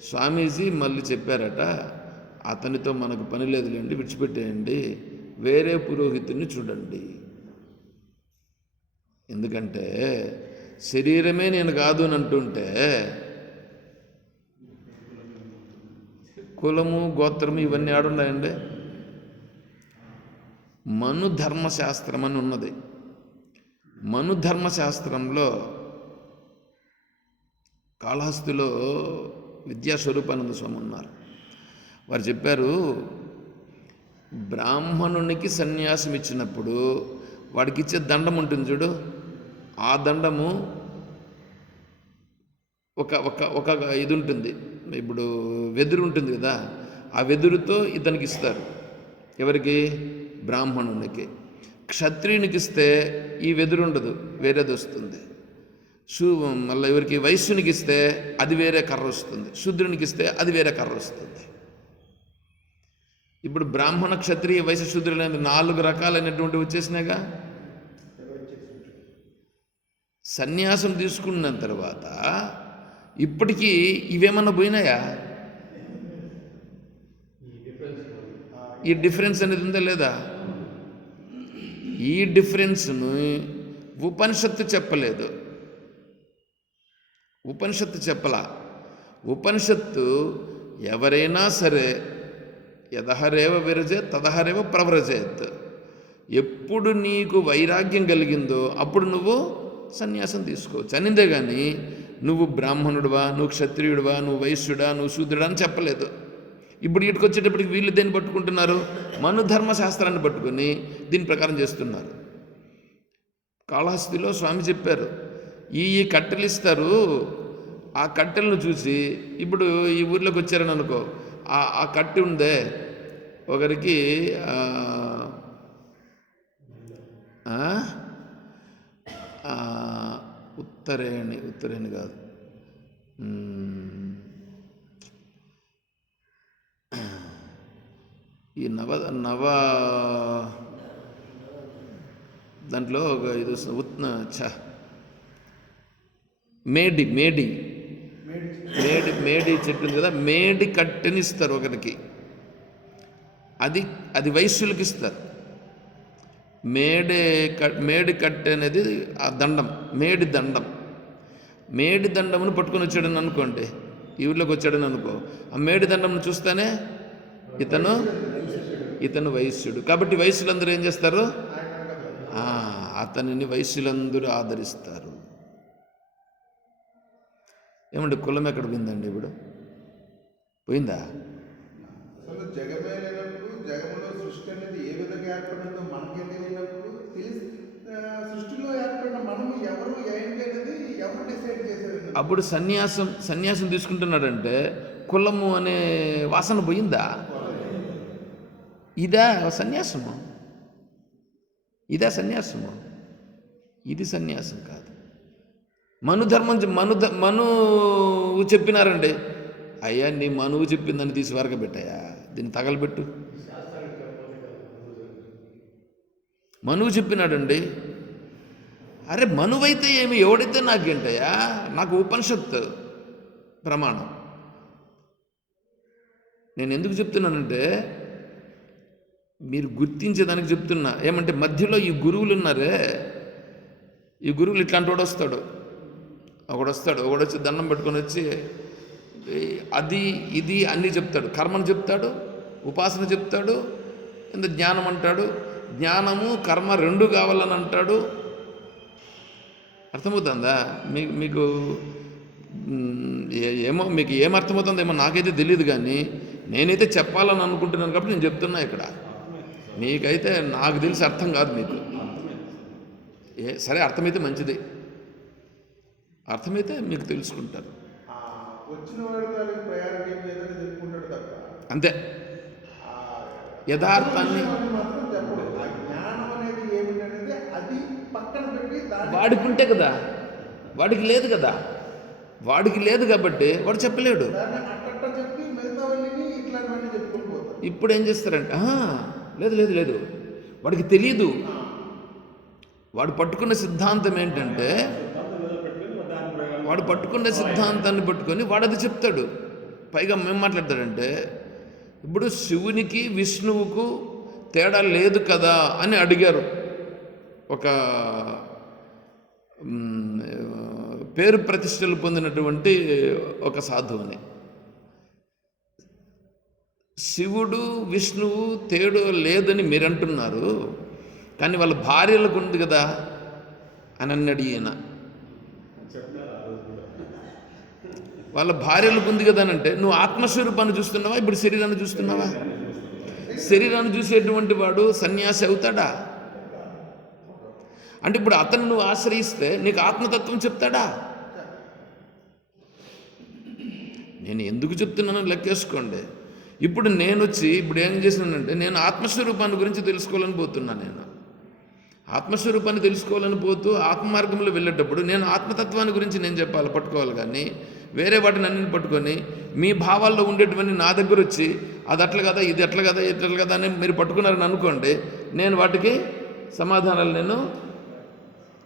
స్వామీజీ మళ్ళీ చెప్పారట, అతనితో మనకు పని లేదులేండి, విడిచిపెట్టేయండి, వేరే పురోహితుడిని చూడండి. ఎందుకంటే శరీరమే నేను కాదు అని అంటుంటే కులము గోత్రము ఇవన్నీ ఆడున్నాయండి. మను ధర్మశాస్త్రం అని ఉన్నది. మను ధర్మశాస్త్రంలో కాళహస్తిలో విద్యాస్వరూపానంద స్వామి ఉన్నారు. వారు చెప్పారు, బ్రాహ్మణునికి సన్యాసం ఇచ్చినప్పుడు వాడికి ఇచ్చే దండం ఉంటుంది చూడు, ఆ దండము ఒక ఇది ఉంటుంది. ఇప్పుడు వెదురు ఉంటుంది కదా, ఆ వెదురుతో ఇతనికి ఇస్తారు. ఎవరికి? బ్రాహ్మణునికి. క్షత్రియునికి ఇస్తే ఈ వెదురు ఉండదు, వేరేది వస్తుంది. మళ్ళీ ఎవరికి? వైశ్యునికి ఇస్తే అది వేరే కర్ర వస్తుంది, శూద్రునికి ఇస్తే అది వేరే కర్ర వస్తుంది. ఇప్పుడు బ్రాహ్మణ, క్షత్రియ, వైశ్య, శూద్రులు అనేది 4 రకాలైనటువంటి వచ్చేసినాయిగా. సన్యాసం తీసుకున్న తర్వాత ఇప్పటికీ ఇవేమన్నా పోయినాయా? ఈ డిఫరెన్స్ అనేది ఉందా లేదా? ఈ డిఫరెన్స్ను ఉపనిషత్తు చెప్పలేదు. ఉపనిషత్తు చెప్పలా. ఉపనిషత్తు ఎవరైనా సరే యదహరేవ విరజేత్ తదహరేవ ప్రవ్రజేత్, ఎప్పుడు నీకు వైరాగ్యం కలిగిందో అప్పుడు నువ్వు సన్యాసం తీసుకోవచ్చు అనిందే కానీ నువ్వు బ్రాహ్మణుడివా, నువ్వు క్షత్రియుడివా, నువ్వు వైశ్యుడా, నువ్వు శూద్రుడా అని చెప్పలేదు. ఇప్పుడు ఇటుకు వచ్చేటప్పటికి వీళ్ళు దేన్ని పట్టుకుంటున్నారు? మను ధర్మశాస్త్రాన్ని పట్టుకొని దీని ప్రకారం చేస్తున్నారు. కాళహస్తిలో స్వామి చెప్పారు, ఈ కట్టెలు ఇస్తారు, ఆ కట్టెలను చూసి ఇప్పుడు ఈ ఊర్లోకి వచ్చారని అనుకో, ఆ కట్టె ఉందే ఒకరికి ఉత్తరేణి కాదు, ఈ నవ దాంట్లో ఒక ఇది మేడి చెట్టు ఉంది కదా, మేడి కట్టెని ఇస్తారు ఒకరికి. అది వైశ్యులకి ఇస్తారు. మేడి కట్టె అనేది ఆ దండం, మేడి దండమును పట్టుకొని వచ్చాడని అనుకోండి, ఈ ఊళ్ళోకి వచ్చాడని అనుకో, ఆ మేడి దండంను చూస్తేనే ఇతను వైశ్యుడు. కాబట్టి వైశ్యులందరూ ఏం చేస్తారు? అతనిని వైశ్యులందరూ ఆదరిస్తారు. ఏమంటే కులం ఎక్కడ పోయిందండి? ఇప్పుడు పోయిందా? అసలు జగమే లేనప్పుడు, జగంలో సృష్టి అనేది ఏ విధంగా ఏర్పడిందో మనకే తెలియనప్పుడు, సృష్టిలో ఏర్పడిన మనము ఎవరు ఏంటి అనేది ఎవరు డిసైడ్ చేశారు? అప్పుడు సన్యాసం తీసుకుంటున్నాడంటే కులము అనే వాసన పోయిందా? ఇదా సన్యాసము? ఇది సన్యాసం కాదు. మనువు చెప్పినారండి, అయ్యా నీ మనువు చెప్పిందని తీసి వరక పెట్టాయా, దీన్ని తగలబెట్టు. మనువు చెప్పినాడండి. అరే మనువైతే ఏమి, ఎవడైతే నాకేంటయ్యా, నాకు ఉపనిషత్తు ప్రమాణం. నేను ఎందుకు చెప్తున్నానంటే మీరు గుర్తించేదానికి చెప్తున్నా. ఏమంటే మధ్యలో ఈ గురువులు ఉన్నారే, ఈ గురువులు ఇట్లాంటి వాడు వస్తాడు, ఒకడొచ్చి దండం పెట్టుకొని వచ్చి అది ఇది అన్నీ చెప్తాడు. కర్మను చెప్తాడు, ఉపాసన చెప్తాడు, ఎంత జ్ఞానం అంటాడు. జ్ఞానము కర్మ రెండు కావాలని అంటాడు. అర్థమవుతుందా మీకు? ఏమో మీకు ఏం అర్థమవుతుందేమో నాకైతే తెలియదు, కానీ నేనైతే చెప్పాలని అనుకుంటున్నాను కాబట్టి నేను చెప్తున్నా. ఇక్కడ మీకైతే నాకు తెలిసి అర్థం కాదు మీకు. సరే అర్థమైతే మంచిది, అర్థమైతే మీకు తెలుసుకుంటారు. వచ్చిన వాడు దానికి ప్రయారిటీ ఏదైనా చెప్పుకుంటాడు తప్ప అంతే. యథార్థాన్ని మాత్రం చెప్పడు. ఆ జ్ఞానం అనేది ఏమిటనేది అది పక్కన పెట్టి వాడికి ఉంటే కదా, వాడికి లేదు కదా, వాడికి లేదు కాబట్టి వాడు చెప్పలేడు. అట్ట చెప్పి మిగతావన్నీ ఇట్లాంటివన్నీ చెప్పుకొని పోతారు. ఇప్పుడు ఏం చేస్తారంటే లేదు లేదు లేదు, వాడికి తెలియదు. వాడు పట్టుకున్న సిద్ధాంతం ఏంటంటే, వాడు పట్టుకున్న సిద్ధాంతాన్ని పట్టుకొని వాడు అది చెప్తాడు. పైగా మేము మాట్లాడతాడంటే, ఇప్పుడు శివునికి విష్ణువుకు తేడా లేదు కదా అని అడిగారు ఒక పేరు ప్రతిష్టలు పొందినటువంటి ఒక సాధువుని. శివుడు విష్ణువు తేడా లేదని మీరు అంటున్నారు, కానీ వాళ్ళ భార్యలకు ఉంది కదా అని అన్నాడు ఈయన. వాళ్ళ భార్యలకు ఉంది కదా అని అంటే, నువ్వు ఆత్మస్వరూపాన్ని చూస్తున్నావా, ఇప్పుడు శరీరాన్ని చూస్తున్నావా? శరీరాన్ని చూసేటువంటి వాడు సన్యాసి అవుతాడా? అంటే ఇప్పుడు అతను నువ్వు ఆశ్రయిస్తే నీకు ఆత్మతత్వం చెప్తాడా? నేను ఎందుకు చెప్తున్నానో లెక్కేసుకోండి. ఇప్పుడు నేను వచ్చి ఇప్పుడు ఏం చేసినానంటే, నేను ఆత్మస్వరూపాన్ని గురించి తెలుసుకోవాలని పోతున్నా. నేను ఆత్మస్వరూపాన్ని తెలుసుకోవాలని పోతూ ఆత్మమార్గంలో వెళ్ళేటప్పుడు నేను ఆత్మతత్వాన్ని గురించి నేను చెప్పాలి, పట్టుకోవాలి. కానీ వేరే వాటిని అన్నిని పట్టుకొని మీ భావాల్లో ఉండేటువంటి నా దగ్గర వచ్చి అది అట్లా కదా, ఇది ఎట్లా కదా, ఎట్లా కదా అని మీరు పట్టుకున్నారని అనుకోండి, నేను వాటికి సమాధానాలు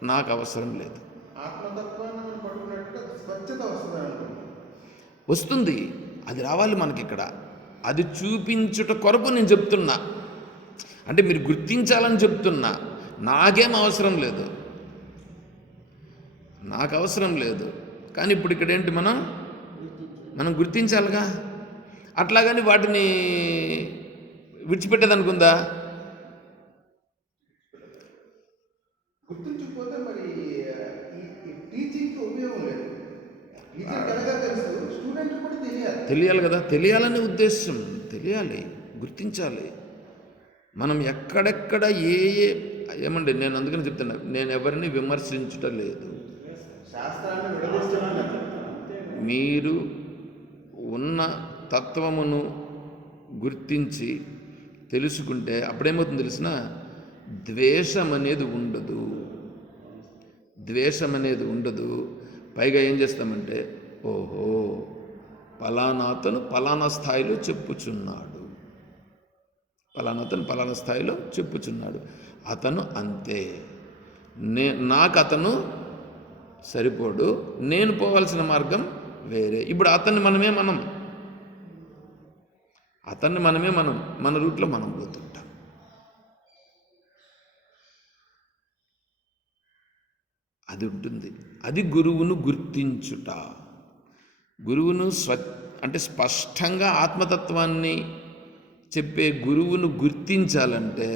నాకు అవసరం లేదు. ఆత్మతత్వాన్ని పట్టుకున్నట్టు స్వచ్ఛత వస్తుంది, అది రావాలి మనకి. ఇక్కడ అది చూపించుట కొరకు నేను చెప్తున్నా. అంటే మీరు గుర్తించాలని చెప్తున్నా. నాకేం అవసరం లేదు, నాకు అవసరం లేదు. కానీ ఇప్పుడు ఇక్కడ ఏంటి, మనం గుర్తించాలిగా. అట్లాగని వాటిని విడిచిపెట్టేదనుకుందా? గుర్తించకపోతే మరి ఈ టీచింగ్కి ఉపయోగం లేదు. టీచర్కి ఎలాగా తెలుసు, స్టూడెంట్ కూడా తెలియాలి కదా. తెలియాలనే ఉద్దేశం, తెలియాలి, గుర్తించాలి. మనం ఎక్కడెక్కడ ఏమండి, నేను అందుకని చెప్తున్నా, నేను ఎవరిని విమర్శించటం లేదు. మీరు ఉన్న తత్వమును గుర్తించి తెలుసుకుంటే అప్పుడేమవుతుంది తెలిసిన, ద్వేషం అనేది ఉండదు. ద్వేషం అనేది ఉండదు. పైగా ఏం చేస్తామంటే, ఓహో పలానాతను పలానా స్థాయిలో చెప్పుచున్నాడు, పలానాతను పలానా స్థాయిలో చెప్పుచున్నాడు, అతను అంతే, నాకు అతను సరిపోడు, నేను పోవాల్సిన మార్గం వేరే. ఇప్పుడు అతన్ని మనమే మన రూట్లో మనం పోతుంటాం. అది ఉంటుంది. అది గురువును గుర్తించుట. గురువును అంటే స్పష్టంగా ఆత్మతత్వాన్ని చెప్పే గురువును గుర్తించాలంటే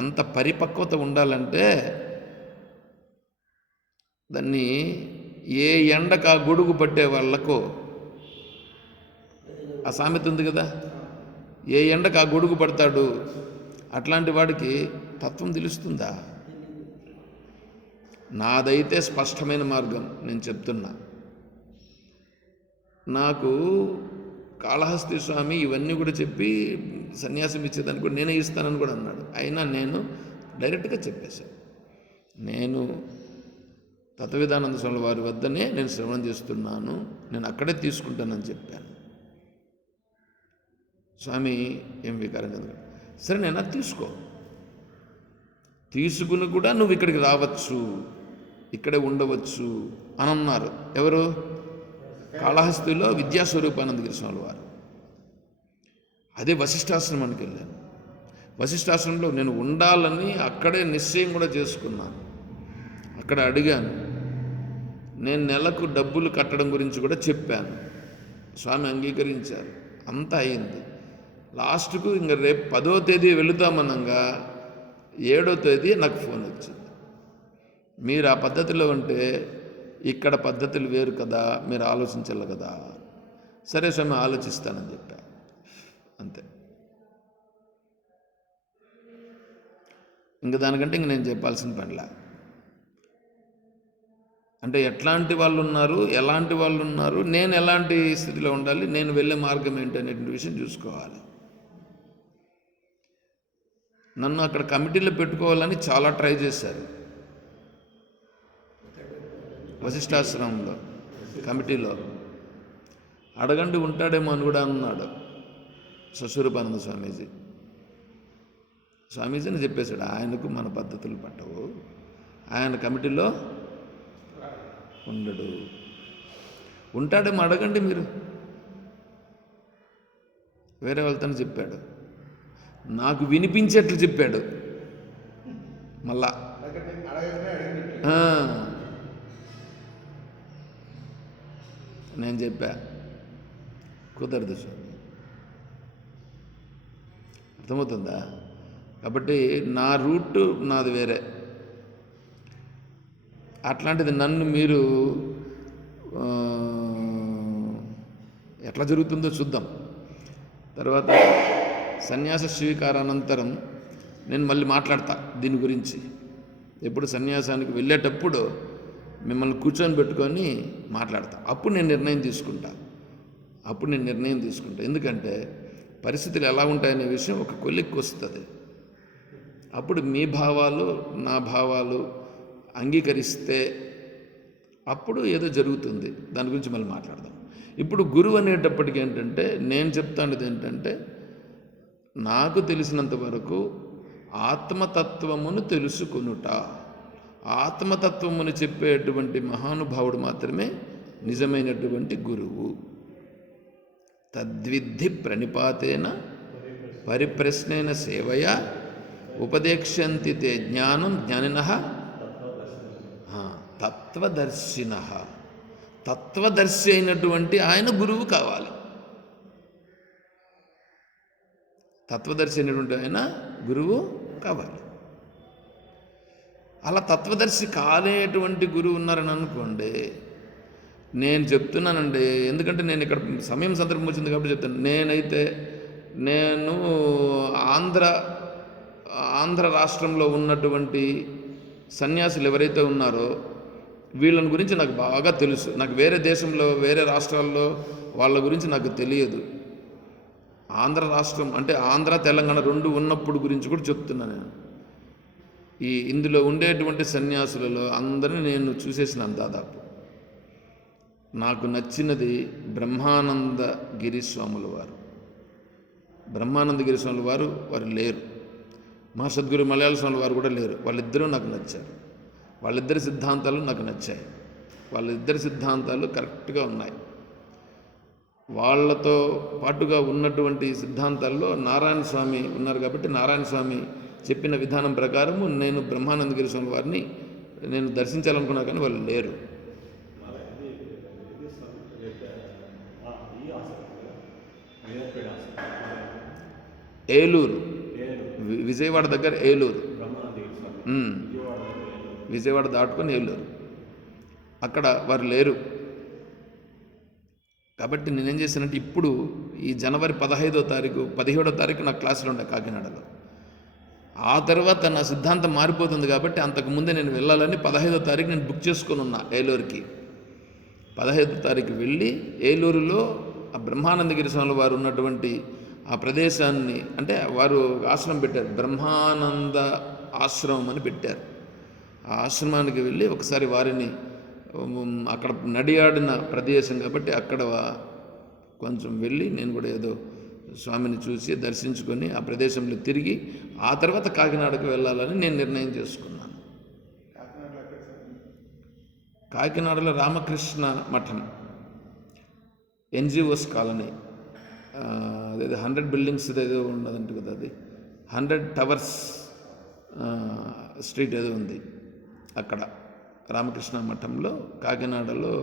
ఎంత పరిపక్వత ఉండాలంటే, దాన్ని ఏ ఎండకు ఆ గొడుగు పట్టే వాళ్ళకు ఆ సామెత ఉంది కదా, ఏ ఎండకు ఆ గొడుగు పడతాడు, అట్లాంటి వాడికి తత్వం తెలుస్తుందా? నాదైతే స్పష్టమైన మార్గం నేను చెప్తున్నా. నాకు కాళహస్తి స్వామి ఇవన్నీ కూడా చెప్పి సన్యాసం ఇచ్చేదాన్ని కూడా నేనే ఇస్తానని కూడా అన్నాడు. అయినా నేను డైరెక్ట్గా చెప్పేశాను, నేను తత్వవేదానంద స్వామి వారి వద్దనే నేను శ్రవణం చేస్తున్నాను, నేను అక్కడే తీసుకుంటానని చెప్పాను. స్వామి ఏం వికారం కదా, సరే నేను అది తీసుకుని కూడా నువ్వు ఇక్కడికి రావచ్చు, ఇక్కడే ఉండవచ్చు అని అన్నారు. ఎవరు? కాళహస్తిలో విద్యాస్వరూపానందగిరి స్వామి వారు. అదే వశిష్ఠాశ్రమానికి వెళ్ళాను. వశిష్ఠాశ్రమంలో నేను ఉండాలని అక్కడే నిశ్చయం కూడా చేసుకున్నాను. అక్కడ అడిగాను, నేను నెలకు డబ్బులు కట్టడం గురించి కూడా చెప్పాను. స్వామి అంగీకరించారు. అంతా అయింది. లాస్ట్కు ఇంక రేపు 10వ తేదీ వెళుతామనగా 7వ తేదీ నాకు ఫోన్ వచ్చింది. మీరు ఆ పద్ధతిలో ఉంటే ఇక్కడ పద్ధతులు వేరు కదా, మీరు ఆలోచించాలి కదా. సరే స్వామి ఆలోచిస్తానని చెప్పా. అంతే. ఇంక దానికంటే ఇంక నేను చెప్పాల్సిన పనిలా. అంటే ఎట్లాంటి వాళ్ళు ఉన్నారు, ఎలాంటి వాళ్ళు ఉన్నారు, నేను ఎలాంటి స్థితిలో ఉండాలి, నేను వెళ్ళే మార్గం ఏంటి అనేటువంటి విషయం చూసుకోవాలి. నన్ను అక్కడ కమిటీలో పెట్టుకోవాలని చాలా ట్రై చేశారు. వశిష్ఠాశ్రమంలో కమిటీలో అడగండి ఉంటాడేమో అని కూడా అన్నాడు స్వస్వరూపానంద స్వామీజీని చెప్పేశాడు, ఆయనకు మన పద్ధతులు పట్టవు, ఆయన కమిటీలో ఉండడు. ఉంటాడేమో అడగండి మీరు. వేరే వాళ్ళతో చెప్పాడు, నాకు వినిపించేట్లు చెప్పాడు. మళ్ళా నేను చెప్పా, కుదరదు స్వామి. అర్థమవుతుందా? కాబట్టి నా రూట్ నాది వేరే. అట్లాంటిది నన్ను మీరు ఎట్లా జరుగుతుందో చూద్దాం. తర్వాత సన్యాస స్వీకారానంతరం నేను మళ్ళీ మాట్లాడతా దీని గురించి. ఎప్పుడు సన్యాసానికి వెళ్ళేటప్పుడు మిమ్మల్ని కూర్చొని పెట్టుకొని మాట్లాడతా. అప్పుడు నేను నిర్ణయం తీసుకుంటా. ఎందుకంటే పరిస్థితులు ఎలా ఉంటాయనే విషయం ఒక కొలిక్కి వస్తుంది. అప్పుడు మీ భావాలు నా భావాలు అంగీకరిస్తే అప్పుడు ఏదో జరుగుతుంది. దాని గురించి మళ్ళీ మాట్లాడదాం. ఇప్పుడు గురువు అనేటప్పటికి ఏంటంటే, నేను చెప్తాండేది ఏంటంటే, నాకు తెలిసినంత వరకు ఆత్మతత్వమును తెలుసుకొనుట, ఆత్మతత్వమును చెప్పేటువంటి మహానుభావుడు మాత్రమే నిజమైనటువంటి గురువు. తద్విద్ధి ప్రణిపాతేన పరిప్రశ్నేన సేవయా ఉపదేక్ష్యంతి తే జ్ఞానం జ్ఞానినః తత్వదర్శినః. తత్వదర్శి అయినటువంటి ఆయన గురువు కావాలి. తత్వదర్శి అయినటువంటి ఆయన గురువు కావాలి. అలా తత్వదర్శి కాలేటువంటి గురువు ఉన్నారని అనుకోండి, నేను చెప్తున్నానండి, ఎందుకంటే నేను ఇక్కడ సమయం సందర్భం వచ్చింది కాబట్టి చెప్తాను. నేను ఆంధ్ర రాష్ట్రంలో ఉన్నటువంటి సన్యాసులు ఎవరైతే ఉన్నారో వీళ్ళని గురించి నాకు బాగా తెలుసు. నాకు వేరే దేశంలో వేరే రాష్ట్రాల్లో వాళ్ళ గురించి నాకు తెలియదు. ఆంధ్ర రాష్ట్రం అంటే ఆంధ్ర తెలంగాణ రెండు ఉన్నప్పుడు గురించి కూడా చెప్తున్నాను నేను. ఇందులో ఉండేటువంటి సన్యాసులలో అందరినీ నేను చూసేసినాను దాదాపు. నాకు నచ్చినది బ్రహ్మానందగిరి స్వాముల వారు. బ్రహ్మానందగిరి స్వాముల వారు లేరు. మా సద్గురు మలయాళ స్వాముల వారు కూడా లేరు. వాళ్ళిద్దరూ నాకు నచ్చారు. వాళ్ళిద్దరి సిద్ధాంతాలు నాకు నచ్చాయి. వాళ్ళిద్దరి సిద్ధాంతాలు కరెక్ట్గా ఉన్నాయి. వాళ్ళతో పాటుగా ఉన్నటువంటి సిద్ధాంతాల్లో నారాయణ స్వామి ఉన్నారు కాబట్టి నారాయణ స్వామి చెప్పిన విధానం ప్రకారము నేను బ్రహ్మానందగిరి స్వామి వారిని నేను దర్శించాలనుకున్నా కానీ వాళ్ళు లేరు. ఏలూరు, విజయవాడ దగ్గర ఏలూరు, విజయవాడ దాటుకొని ఏలూరు, అక్కడ వారు లేరు. కాబట్టి నేనేం చేశానంటే ఇప్పుడు ఈ జనవరి 15వ తారీఖు 17వ తారీఖు నాకు క్లాసులు ఉన్నాయి కాకినాడలో. ఆ తర్వాత నా సిద్ధాంతం మారిపోతుంది కాబట్టి అంతకుముందే నేను వెళ్ళాలని 15వ తారీఖు నేను బుక్ చేసుకొని ఉన్నా ఏలూరుకి. 15వ తారీఖు వెళ్ళి ఏలూరులో ఆ బ్రహ్మానందగిరి స్వామి వారు ఉన్నటువంటి ఆ ప్రదేశాన్ని, అంటే వారు ఆశ్రమం పెట్టారు, బ్రహ్మానంద ఆశ్రమం అని పెట్టారు. ఆ ఆశ్రమానికి వెళ్ళి ఒకసారి వారిని అక్కడ నడియాడిన ప్రదేశం కాబట్టి అక్కడ కొంచెం వెళ్ళి నేను కూడా ఏదో స్వామిని చూసి దర్శించుకొని ఆ ప్రదేశంలో తిరిగి ఆ తర్వాత కాకినాడకు వెళ్ళాలని నేను నిర్ణయం చేసుకున్నాను. కాకినాడలో ఎక్కడ సార్? కాకినాడలో రామకృష్ణ మఠం, ఎన్జిఓస్ కాలనీ, అదేదో 100 బిల్డింగ్స్ ఏదో ఉన్నదంట కదా, అది 100 టవర్స్ స్ట్రీట్ ఏదో ఉంది అక్కడ. రామకృష్ణ మఠంలో కాకినాడలో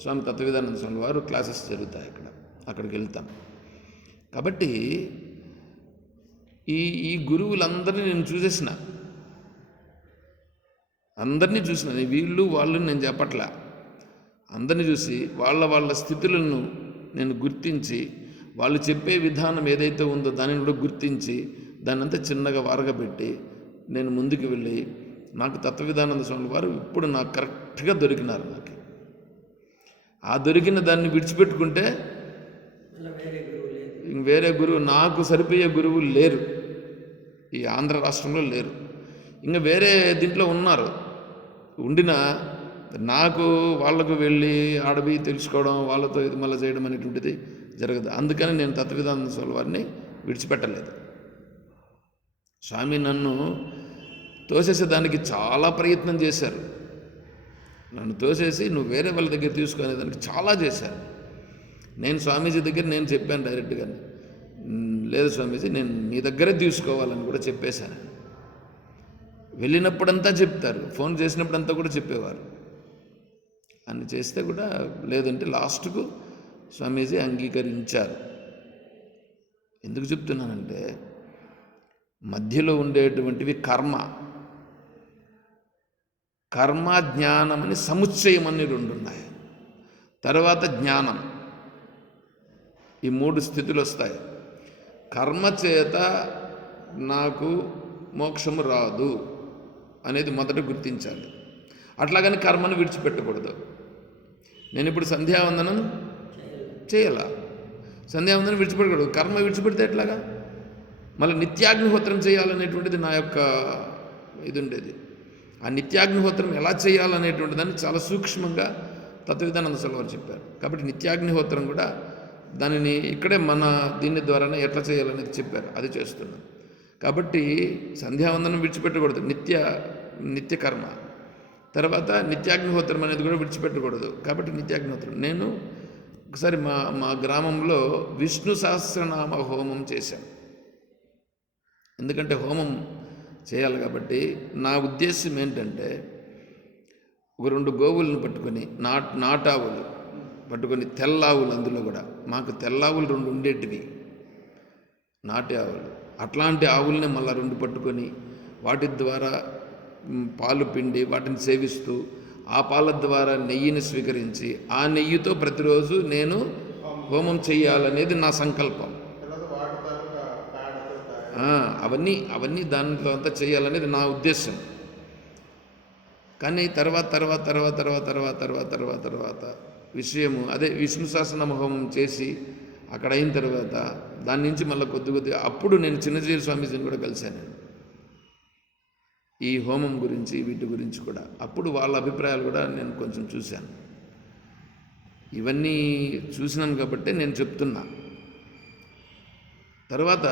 స్వామి తత్వవిధానంద స్వామి వారు క్లాసెస్ జరుగుతాయి అక్కడికి వెళ్తాం. కాబట్టి ఈ గురువులందరినీ నేను చూసేసిన, అందరినీ చూసిన, వీళ్ళు వాళ్ళు నేను చెప్పట్లా, అందరినీ చూసి వాళ్ళ స్థితులను నేను గుర్తించి, వాళ్ళు చెప్పే విధానం ఏదైతే ఉందో దానిని కూడా గుర్తించి దాన్నంతా చిన్నగా వారగబెట్టి నేను ముందుకు వెళ్ళి, నాకు తత్వవిధానంద స్వామి వారు ఇప్పుడు నాకు కరెక్ట్గా దొరికినారు. నాకు ఆ దొరికిన దాన్ని విడిచిపెట్టుకుంటే వేరే గురువు, నాకు సరిపోయే గురువు లేరు, ఈ ఆంధ్ర రాష్ట్రంలో లేరు. ఇంకా వేరే దీంట్లో ఉన్నారు, ఉండినా నాకు వాళ్ళకు వెళ్ళి ఆడబి తెలుసుకోవడం, వాళ్ళతో ఇది మళ్ళీ చేయడం అనేటువంటిది జరగదు. అందుకని నేను తత్వవిధానంద స్వామి వారిని విడిచిపెట్టలేదు. స్వామి నన్ను తోసేసేదానికి చాలా ప్రయత్నం చేశారు. నన్ను తోసేసి నువ్వు వేరే వాళ్ళ దగ్గర తీసుకునేదానికి చాలా చేశారు. నేను స్వామీజీ దగ్గర నేను చెప్పాను డైరెక్ట్గా, లేదు స్వామీజీ నేను మీ దగ్గరే తీసుకోవాలని కూడా చెప్పేశాను. వెళ్ళినప్పుడంతా చెప్తారు, ఫోన్ చేసినప్పుడంతా కూడా చెప్పేవారు. అని చేస్తే కూడా లేదంటే లాస్ట్కు స్వామీజీ అంగీకరించారు. ఎందుకు చెప్తున్నానంటే మధ్యలో ఉండేటువంటివి కర్మ జ్ఞానం అని సముచ్చయం అని 2 ఉన్నాయి. తర్వాత జ్ఞానం, ఈ 3 స్థితులు వస్తాయి. కర్మ చేత నాకు మోక్షము రాదు అనేది మొదట గుర్తించాలి. అట్లాగని కర్మను విడిచిపెట్టకూడదు. నేను ఇప్పుడు సంధ్యావందనం చేయాలా, సంధ్యావందనం విడిచిపెట్టకూడదు. కర్మ విడిచిపెడితే ఎట్లాగా? మళ్ళీ నిత్యాగ్నిహోత్రం చేయాలనేటువంటిది నా యొక్క ఇది ఉండేది. ఆ నిత్యాగ్నిహోత్రం ఎలా చేయాలనేటువంటి దాన్ని చాలా సూక్ష్మంగా తత్వవిధానంద స్వామి వారు చెప్పారు. కాబట్టి నిత్యాగ్నిహోత్రం కూడా దానిని ఇక్కడే మన దీని ద్వారానే ఎట్లా చేయాలనేది చెప్పారు, అది చేస్తున్నాం. కాబట్టి సంధ్యావందనం విడిచిపెట్టకూడదు, నిత్య కర్మ. తర్వాత నిత్యాగ్నిహోత్రం అనేది కూడా విడిచిపెట్టకూడదు. కాబట్టి నిత్యాగ్నిహోత్రం నేను ఒకసారి మా గ్రామంలో విష్ణు సహస్రనామ హోమం చేశాను. ఎందుకంటే హోమం చేయాలి కాబట్టి నా ఉద్దేశం ఏంటంటే, ఒక 2 గోవులను పట్టుకొని, నాటావులు పట్టుకొని, తెల్లావులు, అందులో కూడా మాకు తెల్లావులు 2 ఉండేటివి, నాటి ఆవులు. అట్లాంటి ఆవుల్ని మళ్ళీ 2 పట్టుకొని వాటి ద్వారా పాలు పిండి వాటిని సేవిస్తూ, ఆ పాల ద్వారా నెయ్యిని స్వీకరించి, ఆ నెయ్యితో ప్రతిరోజు నేను హోమం చేయాలనేది నా సంకల్పం. అవన్నీ దాంట్లో అంతా చేయాలనేది నా ఉద్దేశం. కానీ తర్వాత విషయము అదే విష్ణు సహస్రనామ హోమం చేసి అక్కడ అయిన తర్వాత దాని నుంచి మళ్ళీ కొద్దిగా అప్పుడు నేను చిన్నజీర స్వామీజీని కూడా కలిశాను ఈ హోమం గురించి, వీటి గురించి కూడా. అప్పుడు వాళ్ళ అభిప్రాయాలు కూడా నేను కొంచెం చూశాను. ఇవన్నీ చూసినాను కాబట్టి నేను చెప్తున్నా. తర్వాత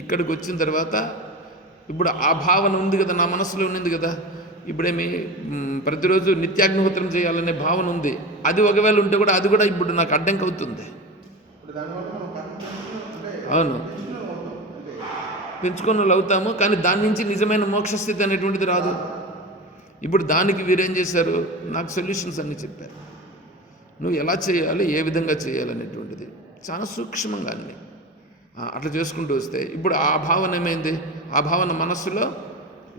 ఇక్కడికి వచ్చిన తర్వాత ఇప్పుడు ఆ భావన ఉంది కదా, నా మనసులో ఉన్నది కదా. ఇప్పుడేమి ప్రతిరోజు నిత్యాగ్నిహోత్రం చేయాలనే భావన ఉంది. అది ఒకవేళ ఉంటే కూడా అది కూడా ఇప్పుడు నాకు అడ్డంకి అవుతుంది. అవును, పెంచుకొని వాళ్ళు అవుతాము, కానీ దాని నుంచి నిజమైన మోక్షస్థితి అనేటువంటిది రాదు. ఇప్పుడు దానికి వీరేం చేశారు, నాకు సొల్యూషన్స్ అన్నీ చెప్పారు. నువ్వు ఎలా చేయాలి, ఏ విధంగా చేయాలనేటువంటిది చాలా సూక్ష్మంగా అన్నీ అట్లా చేసుకుంటూ వస్తే ఇప్పుడు ఆ భావన ఏమైంది, ఆ భావన మనస్సులో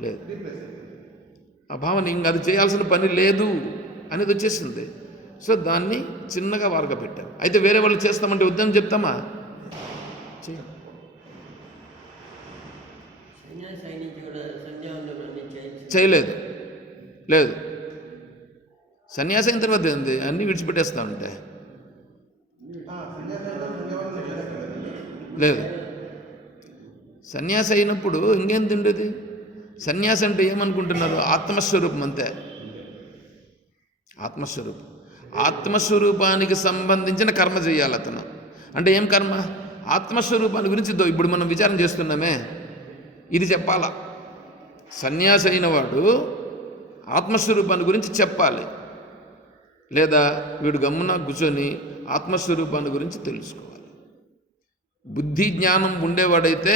లేదు. ఆ భావన ఇంక అది చేయాల్సిన పని లేదు అనేది వచ్చేసింది. సో దాన్ని చిన్నగా వారగా పెట్టారు. అయితే వేరే వాళ్ళు చేస్తామంటే వద్దని చెప్తామా? చేయలేదు, లేదు. సన్యాసం అయిన తర్వాత ఏంది, అన్నీ విడిచిపెట్టేస్తా ఉంటే లేదు. సన్యాసి అయినప్పుడు ఇంకేంది ఉండేది? సన్యాసి అంటే ఏమనుకుంటున్నారు? ఆత్మస్వరూపం, అంతే. ఆత్మస్వరూపం, ఆత్మస్వరూపానికి సంబంధించిన కర్మ చేయాలి అతను. అంటే ఏం కర్మ? ఆత్మస్వరూపాన్ని గురించి ఇప్పుడు మనం విచారం చేస్తున్నామే, ఇది చెప్పాలా. సన్యాసి అయిన వాడు ఆత్మస్వరూపాన్ని గురించి చెప్పాలి, లేదా వీడు గమ్మున కూర్చొని ఆత్మస్వరూపాన్ని గురించి తెలుసుకోవాలి. బుద్ధి జ్ఞానం ఉండేవాడైతే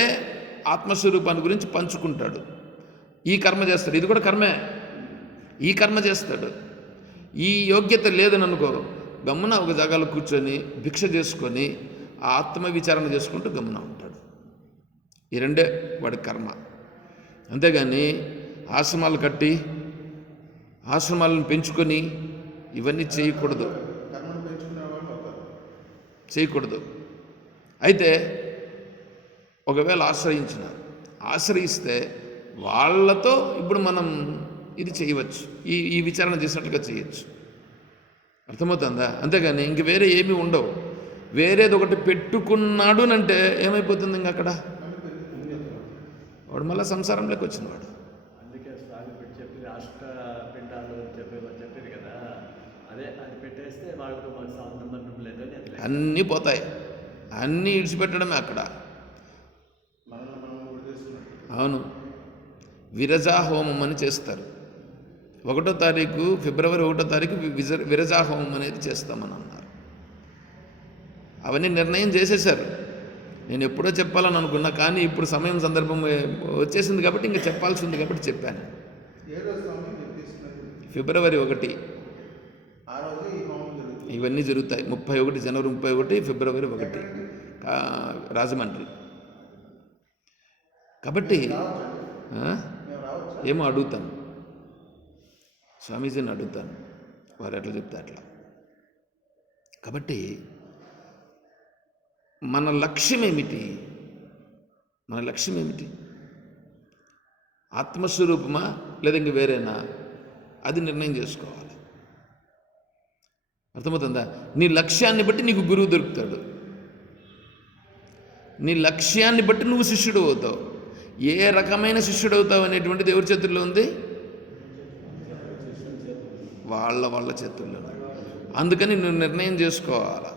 ఆత్మస్వరూపాన్ని గురించి పంచుకుంటాడు, ఈ కర్మ చేస్తాడు. ఇది కూడా కర్మే, ఈ కర్మ చేస్తాడు. ఈ యోగ్యత లేదని అనుకో, గమ్మున ఒక జాగాలో కూర్చొని భిక్ష చేసుకొని ఆ ఆత్మ విచారణ చేసుకుంటూ గమ్మున ఉంటాడు. ఈ రెండే వాడి కర్మ. అంతేగాని ఆశ్రమాలు కట్టి ఆశ్రమాలను పెంచుకొని ఇవన్నీ చేయకూడదు, కర్మను పెంచుకునే వాళ్ళు అవుతారు. చేయకూడదు. అయితే ఒకవేళ ఆశ్రయిస్తే వాళ్ళతో ఇప్పుడు మనం ఇది చేయవచ్చు, ఈ విచారణ చేసినట్లుగా చేయొచ్చు. అర్థమవుతుందా? అంతేగాని ఇంక వేరే ఏమీ ఉండవు. వేరేది ఒకటి పెట్టుకున్నాడు అంటే ఏమైపోతుంది? ఇంక అక్కడ వాడు మళ్ళీ సంసారంలోకి వచ్చినవాడు. అందుకే స్వామి చెప్పి అష్టపిండాలు చెప్పారు కదా, అదే అది పెట్టేస్తే వాళ్ళకు సంబంధం లేదని అన్నీ పోతాయి, అన్నీ ఇడిచిపెట్టడమే అక్కడ. మనల్ని మనం కూడా చేసుకున్నాం. అవును, విరజా హోమం అని చేస్తారు. 1వ తారీఖు ఫిబ్రవరి 1వ తారీఖు విరజా హోమం అనేది చేస్తామని అన్నారు. అవన్నీ నిర్ణయం చేసేశారు. నేను ఎప్పుడో చెప్పాలని అనుకున్నా, కానీ ఇప్పుడు సమయం సందర్భం వచ్చేసింది కాబట్టి ఇంకా చెప్పాల్సి ఉంది కాబట్టి చెప్పాను. ఏ రోజు స్వామి నిర్దేశిస్తున్నారు? ఫిబ్రవరి 1 ఆ రోజు ఈ హోమం జరుగుతుంది. ఇవన్నీ జరుగుతాయి. 31 జనవరి 31, ఫిబ్రవరి 1 రాజమండ్రి. కాబట్టి మేము రావచ్చు. ఏమో అడుగుతాను, స్వామీజీని అడుగుతాను, వారు ఎట్లా చెప్తే అట్లా. కాబట్టి మన లక్ష్యం ఏమిటి? మన లక్ష్యం ఏమిటి? ఆత్మస్వరూపమా లేదా ఇంక వేరేనా? అది నిర్ణయం చేసుకోవాలి. అర్థమవుతుందా? నీ లక్ష్యాన్ని బట్టి నీకు గురువు దొరుకుతాడు, నీ లక్ష్యాన్ని బట్టి నువ్వు శిష్యుడు అవుతావు. ఏ రకమైన శిష్యుడు అవుతావు అనేటువంటిది ఎవరి చేతుల్లో ఉంది? వాళ్ళ చేతుల్లో. అందుకని నువ్వు నిర్ణయం చేసుకోవాలి.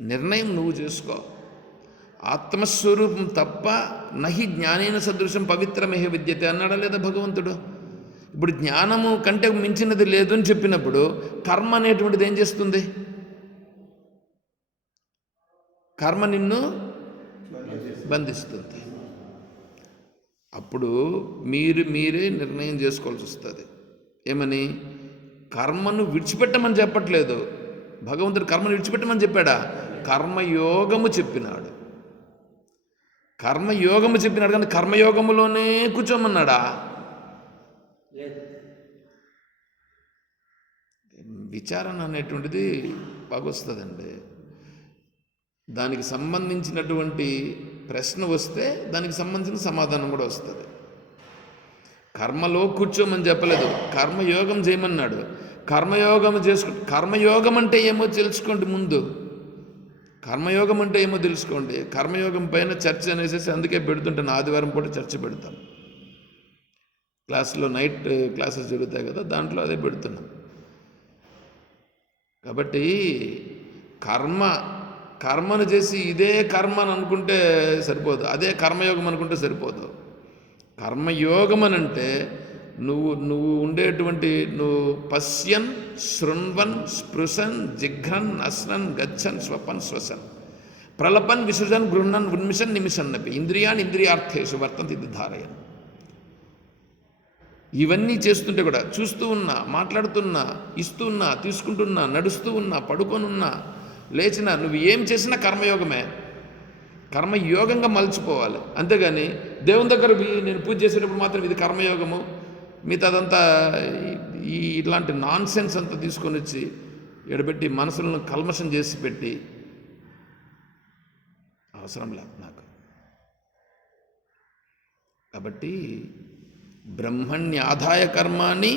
నిర్ణయం నువ్వు చేసుకో. ఆత్మస్వరూపం తప్ప నహి జ్ఞానేన సదృశం పవిత్రమేహ విద్యతే అన్నాడా లేదా భగవంతుడు? ఇప్పుడు జ్ఞానము కంటే మించినది లేదు అని చెప్పినప్పుడు కర్మ అనేటువంటిది ఏం చేస్తుంది? కర్మ నిన్ను బంధిస్తుంది. అప్పుడు మీరే నిర్ణయం చేసుకోవాల్సి వస్తుంది. ఏమని? కర్మను విడిచిపెట్టమని చెప్పట్లేదు భగవంతుడు. కర్మను విడిచిపెట్టమని చెప్పాడా? కర్మయోగము చెప్పినాడు. కర్మయోగము చెప్పినాడు కానీ కర్మయోగములోనే కూర్చోమన్నాడా? విచారణ అనేటువంటిది బాగొస్తుందండి. దానికి సంబంధించినటువంటి ప్రశ్న వస్తే దానికి సంబంధించిన సమాధానం కూడా వస్తుంది. కర్మలో కూర్చోమని చెప్పలేదు, కర్మయోగం చేయమన్నాడు. కర్మయోగం కర్మయోగం అంటే ఏమో తెలుసుకోండి. ముందు కర్మయోగం అంటే ఏమో తెలుసుకోండి. కర్మయోగం పైన చర్చ అనేసి అందుకే పెడుతుంటాను. ఆదివారం పూట చర్చ పెడతాం. క్లాసులో నైట్ క్లాసెస్ జరుగుతాయి కదా, దాంట్లో అదే పెడుతున్నాం. కాబట్టి కర్మను చేసి ఇదే కర్మ అని అనుకుంటే సరిపోదు, అదే కర్మయోగం అనుకుంటే సరిపోదు. కర్మయోగం అని అంటే నువ్వు ఉండేటువంటి నువ్వు పశ్యన్, శృణ్వన్, స్పృశన్, జిఘ్రన్, అస్నన్, గచ్చన్, స్వపన్, శ్వసన్, ప్రలపన్, విసృజన్, గృహ్ణన్, ఉన్మిషన్, నిమిషన్నపి ఇంద్రియాన్ ఇంద్రియార్థేషు వర్తంతి ఇది ధారయన్. ఇవన్నీ చేస్తుంటే కూడా చూస్తూ ఉన్నా, మాట్లాడుతున్నా, ఇస్తూ ఉన్నా, తీసుకుంటున్నా, నడుస్తూ ఉన్నా, పడుకొనున్నా, లేచినా, నువ్వు ఏం చేసినా కర్మయోగమే. కర్మయోగంగా మలిచిపోవాలి. అంతేగాని దేవుని దగ్గర నేను పూజ చేసేటప్పుడు మాత్రం ఇది కర్మయోగము, మిగతాదంతా ఇట్లాంటి నాన్ సెన్స్ అంతా తీసుకొని వచ్చి ఎడబెట్టి మనసులను కల్మషం చేసి పెట్టి అవసరం లేదు నాకు. కాబట్టి బ్రహ్మణ్ణి ఆదాయ కర్మాన్ని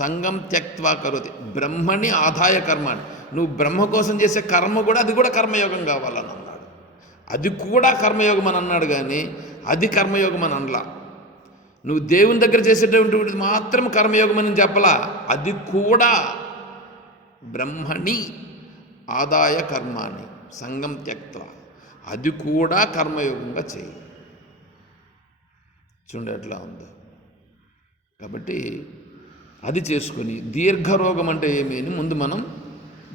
సంగం త్యక్త్వా కరోతి. బ్రహ్మణి ఆదాయ కర్మాన్ని, నువ్వు బ్రహ్మ కోసం చేసే కర్మ కూడా అది కూడా కర్మయోగం కావాలని అన్నాడు. అది కూడా కర్మయోగం అని అన్నాడు కానీ అది కర్మయోగం అని అనలా. నువ్వు దేవుని దగ్గర చేసేటటువంటిది మాత్రం కర్మయోగం అని చెప్పలా, అది కూడా బ్రహ్మణి ఆదాయ కర్మాన్ని సంగం త్యక్త్వ, అది కూడా కర్మయోగంగా చేయి. చూడండి ఎట్లా ఉందో. కాబట్టి అది చేసుకొని దీర్ఘరోగం అంటే ఏమి అని ముందు మనం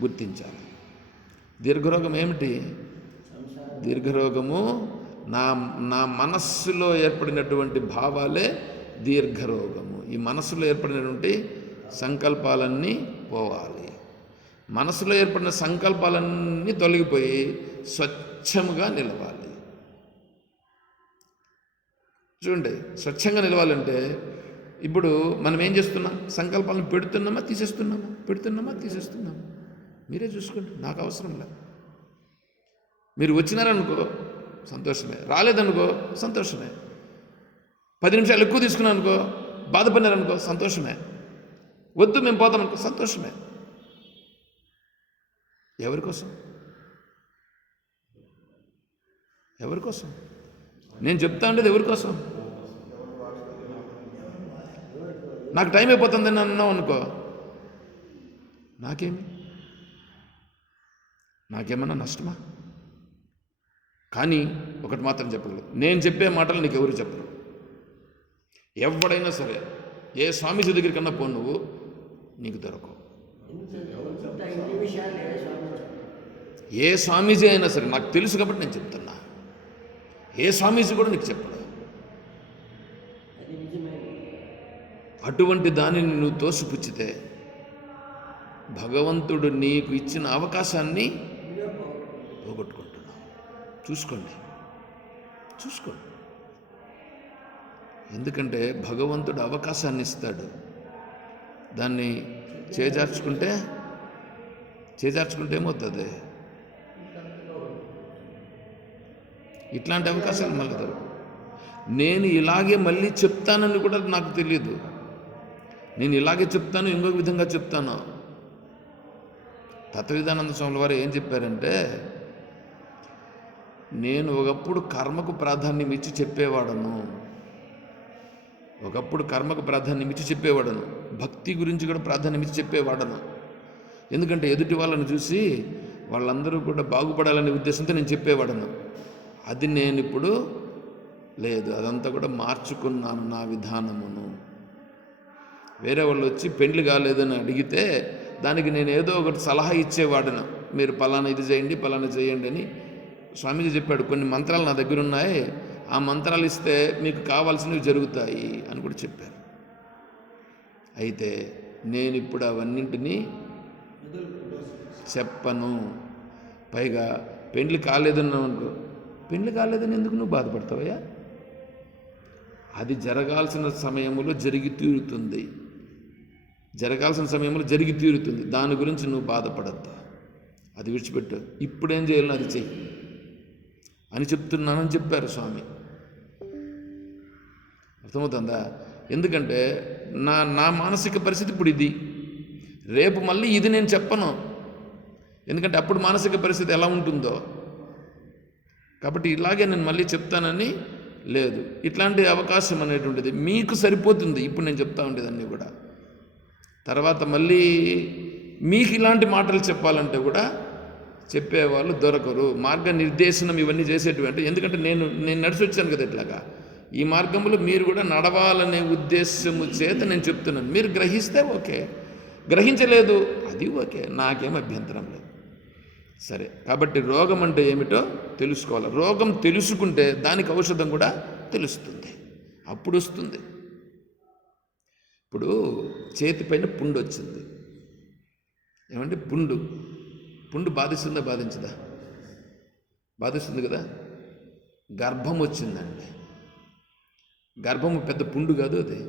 గుర్తించాలి. దీర్ఘరోగం ఏమిటి? దీర్ఘరోగము నా మనస్సులో ఏర్పడినటువంటి భావాలే దీర్ఘరోగము. ఈ మనస్సులో ఏర్పడినటువంటి సంకల్పాలన్నీ పోవాలి. మనసులో ఏర్పడిన సంకల్పాలన్నీ తొలగిపోయి స్వచ్ఛముగా నిలవాలి. చూడండి, స్వచ్ఛంగా నిలవాలంటే ఇప్పుడు మనం ఏం చేస్తున్నాం? సంకల్పాలను పెడుతున్నామా తీసేస్తున్నామా? మీరే చూసుకోండి, నాకు అవసరం లేదు. మీరు వచ్చినారనుకో సంతోషమే, రాలేదనుకో సంతోషమే. 10 నిమిషాలు ఎక్కువ తీసుకున్నాను అనుకో, బాధపడినారనుకో సంతోషమే. వద్దు మేము పోతామనుకో సంతోషమే. ఎవరి కోసం నేను చెప్తా ఉండేది? ఎవరి కోసం? నాకు టైం అయిపోతుందని అన్నావు అనుకో, నాకేమన్నా నష్టమా? కానీ ఒకటి మాత్రం చెప్పగలదు, నేను చెప్పే మాటలు నీకు ఎవరు చెప్పరు. ఎవడైనా సరే, ఏ స్వామీజీ దగ్గరికి కన్నా పో, నువ్వు నీకు దొరకవు. ఏ స్వామీజీ అయినా సరే, నాకు తెలుసు కాబట్టి నేను చెప్తున్నా. ఏ స్వామీజీ కూడా నీకు చెప్పడు. అటువంటి దానిని నువ్వు తోసిపుచ్చితే భగవంతుడు నీకు ఇచ్చిన అవకాశాన్ని పోగొట్టుకుంటున్నావు. చూసుకోండి. ఎందుకంటే భగవంతుడు అవకాశాన్ని ఇస్తాడు, దాన్ని చేజార్చుకుంటే ఏమవుతుంది? ఇట్లాంటి అవకాశాలు మళ్ళీ దొరకవు. నేను ఇలాగే మళ్ళీ చెప్తానని కూడా నాకు తెలియదు. నేను ఇలాగే చెప్తాను, ఇంకొక విధంగా చెప్తాను. తత్వవిధానంద స్వాముల వారు ఏం చెప్పారంటే, నేను ఒకప్పుడు కర్మకు ప్రాధాన్యం ఇచ్చి చెప్పేవాడను, భక్తి గురించి కూడా ప్రాధాన్యం ఇచ్చి చెప్పేవాడను. ఎందుకంటే ఎదుటి వాళ్ళని చూసి వాళ్ళందరూ కూడా బాగుపడాలనే ఉద్దేశంతో నేను చెప్పేవాడను. అది నేను ఇప్పుడు లేదు, అదంతా కూడా మార్చుకున్నాను నా విధానమును. వేరే వాళ్ళు వచ్చి పెండ్లి కాలేదని అడిగితే దానికి నేను ఏదో ఒకటి సలహా ఇచ్చేవాడను. మీరు పలానా ఇది చేయండి, పలానా చేయండి అని స్వామీజీ చెప్పాడు. కొన్ని మంత్రాలు నా దగ్గర ఉన్నాయి, ఆ మంత్రాలు ఇస్తే మీకు కావాల్సినవి జరుగుతాయి అని కూడా చెప్పారు. అయితే నేను ఇప్పుడు అవన్నింటినీ చెప్పను. పైగా పెండ్లి కాలేదన్నావు అనుకో, పెండ్లి కాలేదని ఎందుకు నువ్వు బాధపడతావయ్యా? అది జరగాల్సిన సమయంలో జరిగి తీరుతుంది, దాని గురించి నువ్వు బాధపడద్దు. అది విడిచిపెట్టు, ఇప్పుడేం చేయాలని అది చెయ్యి అని చెప్తున్నానని చెప్పారు స్వామి. అర్థమవుతుందా? ఎందుకంటే నా మానసిక పరిస్థితి ఇప్పుడు ఇది, రేపు మళ్ళీ ఇది నేను చెప్పను. ఎందుకంటే అప్పుడు మానసిక పరిస్థితి ఎలా ఉంటుందో. కాబట్టి ఇలాగే నేను మళ్ళీ చెప్తానని లేదు. ఇట్లాంటి అవకాశం అనేటువంటిది మీకు సరిపోతుంది. ఇప్పుడు నేను చెప్తా ఉండేదన్నీ కూడా తర్వాత మళ్ళీ మీకు ఇలాంటి మాటలు చెప్పాలంటే కూడా చెప్పేవాళ్ళు దొరకరు. మార్గనిర్దేశనం ఇవన్నీ చేసేటువంటి, ఎందుకంటే నేను నడిచి వచ్చాను కదా ఇట్లాగా. ఈ మార్గంలో మీరు కూడా నడవాలనే ఉద్దేశము చేత నేను చెప్తున్నాను. మీరు గ్రహిస్తే ఓకే, గ్రహించలేదు అది ఓకే, నాకేం అభ్యంతరం లేదు. సరే, కాబట్టి రోగం అంటే ఏమిటో తెలుసుకోవాలి. రోగం తెలుసుకుంటే దానికి ఔషధం కూడా తెలుస్తుంది, అప్పుడు వస్తుంది. ఇప్పుడు చేతిపైన పుండు వచ్చింది, ఏమంటే పుండు బాధిస్తుందా బాధించదా? బాధిస్తుంది కదా. గర్భం వచ్చిందండి, గర్భము పెద్ద పుండు కాదు, అది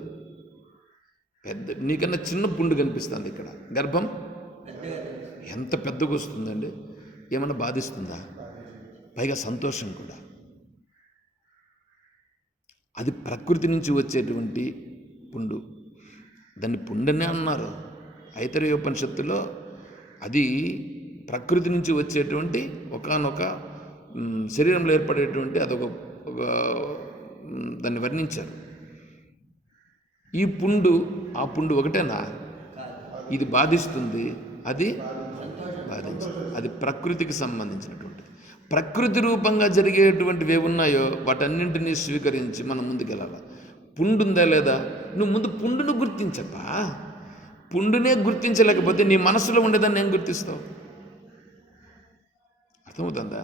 పెద్ద, నీకన్నా చిన్న పుండు కనిపిస్తుంది ఇక్కడ. గర్భం ఎంత పెద్దగా వస్తుందండి, ఏమన్నా బాధిస్తుందా? పైగా సంతోషం కూడా. అది ప్రకృతి నుంచి వచ్చేటువంటి పుండు, దాన్ని పుండనే అన్నారు ఐతరేయోపనిషత్తులో. అది ప్రకృతి నుంచి వచ్చేటువంటి ఒకానొక శరీరంలో ఏర్పడేటువంటి అదొక దాన్ని వర్ణించారు. ఈ పుండు ఆ పుండు ఒకటేనా? ఇది బాధిస్తుంది, అది బాధించదు. అది ప్రకృతికి సంబంధించినటువంటి. ప్రకృతి రూపంగా జరిగేటువంటివి ఏమున్నాయో వాటన్నింటినీ స్వీకరించి మనం ముందుకెళ్ళాలి. పుండు ఉందా లేదా, నువ్వు ముందు పుండును గుర్తించప్పా. పుండునే గుర్తించలేకపోతే నీ మనసులో ఉండేదాన్ని ఏం గుర్తిస్తావు? అర్థమవుతుందా?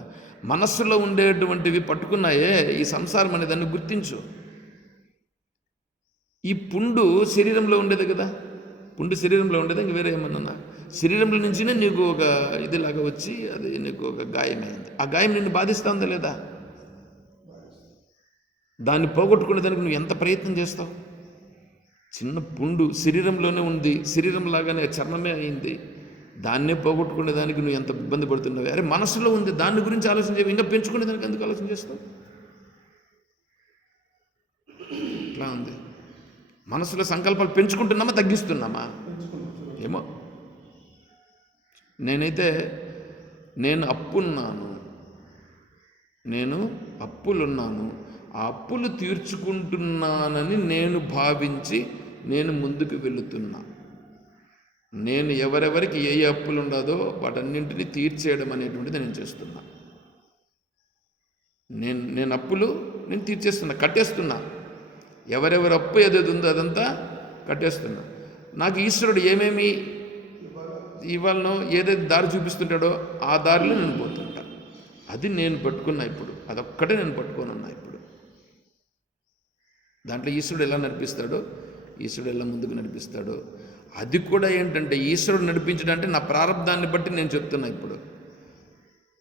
మనస్సులో ఉండేటువంటివి పట్టుకున్నాయే ఈ సంసారం అనే దాన్ని గుర్తించు. ఈ పుండు శరీరంలో ఉండేది కదా, పుండు శరీరంలో ఉండేది, ఇంక వేరే ఏమన్నా శరీరంలో నుంచినే నీకు ఒక ఇదిలాగా వచ్చి అది నీకు ఒక గాయమైంది. ఆ గాయం నిన్ను బాధిస్తుందా లేదా? దాన్ని పోగొట్టుకునే దానికి నువ్వు ఎంత ప్రయత్నం చేస్తావు? చిన్న పుండు శరీరంలోనే ఉంది, శరీరంలాగానే చర్మమే అయింది, దాన్నే పోగొట్టుకునే దానికి నువ్వు ఎంత ఇబ్బంది పడుతున్నావు. అరే మనసులో ఉంది, దాని గురించి ఆలోచన చేయి, ఇంకా పెంచుకునే దానికి ఎందుకు ఆలోచన చేస్తావు? ఇట్లా ఉంది. మనసులో సంకల్పాలు పెంచుకుంటున్నామా తగ్గిస్తున్నామా ఏమో. నేను అప్పులున్నాను, ఆ అప్పులు తీర్చుకుంటున్నానని నేను భావించి నేను ముందుకు వెళుతున్నా. నేను ఎవరెవరికి ఏ అప్పులు ఉండదో వాటన్నింటినీ తీర్చేయడం అనేటువంటిది నేను చేస్తున్నా. నేను అప్పులు నేను తీర్చేస్తున్నా, కట్టేస్తున్నా. ఎవరెవరి అప్పు ఏదేది ఉందో అదంతా కట్టేస్తున్నా. నాకు ఈశ్వరుడు ఏమేమి ఇవాళనో ఏదైతే దారి చూపిస్తుంటాడో ఆ దారిలో నేను పోతుంటా. అది నేను పట్టుకున్నా ఇప్పుడు, అదొక్కటే నేను పట్టుకొని ఉన్నా ఇప్పుడు. దాంట్లో ఈశ్వరుడు ఎలా నడిపిస్తాడో, ఈశ్వరుడు ఎలా ముందుకు నడిపిస్తాడో అది కూడా ఏంటంటే ఈశ్వరుడు నడిపించడం అంటే నా ప్రారంధాన్ని బట్టి నేను చెప్తున్నా ఇప్పుడు.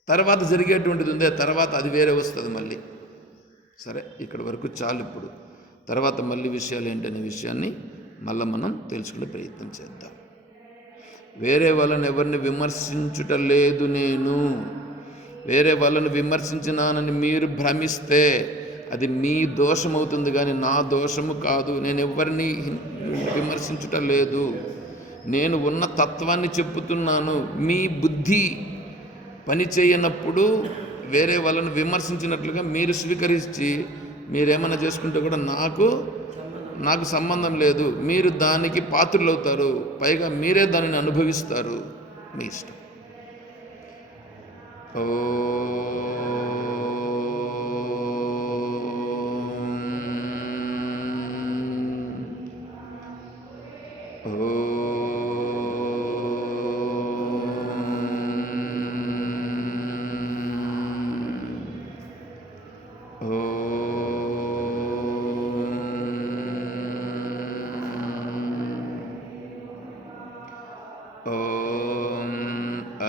తర్వాత జరిగేటువంటిది ఉందే, తర్వాత అది వేరే వస్తుంది మళ్ళీ. సరే, ఇక్కడ వరకు చాలు. ఇప్పుడు తర్వాత మళ్ళీ విషయాలు ఏంటనే విషయాన్ని మళ్ళీ మనం తెలుసుకునే ప్రయత్నం చేద్దాం. వేరే వాళ్ళని ఎవరిని విమర్శించుట లేదు. నేను వేరే వాళ్ళని విమర్శించినానని మీరు భ్రమిస్తే అది మీ దోషం అవుతుంది, కానీ నా దోషము కాదు. నేను ఎవరిని విమర్శించుట లేదు, నేను ఉన్న తత్వాన్ని చెప్పుతున్నాను. మీ బుద్ధి పని చేయనప్పుడు వేరే వాళ్ళని విమర్శించినట్లుగా మీరు స్వీకరించి మీరేమన్నా చేసుకుంటే కూడా నాకు సంబంధం లేదు. మీరు దానికి పాత్రులవుతారు, పైగా మీరే దానిని అనుభవిస్తారు. మీ ఇష్టం.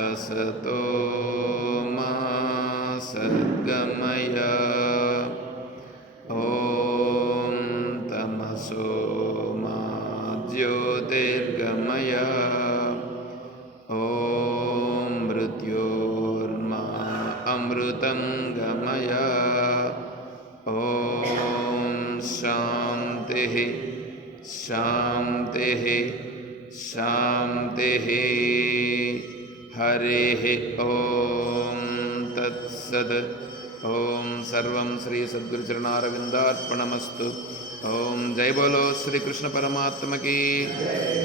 असतो मा सद्गमय, ॐ तमसो मा ज्योतिर्गमय, ॐ मृत्योर्मा अमृतं गमय, ॐ शान्तिः शान्तिः शान्तिः। हरिः ॐ तत्सत्। ॐ सर्वं श्री सद्गुरुचरणारविन्दार्पणमस्तु। ॐ जय बोलो श्री कृष्ण परमात्मा की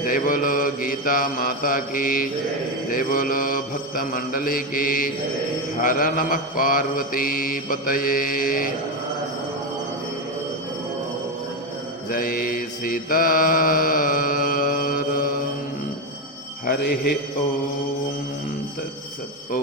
जय, बोलो गीता माता की जय, बोलो भक्त मंडली की। हर नमः पार्वती पतये। जय सीताराम। हरिः ॐ तत्सत्। ॐ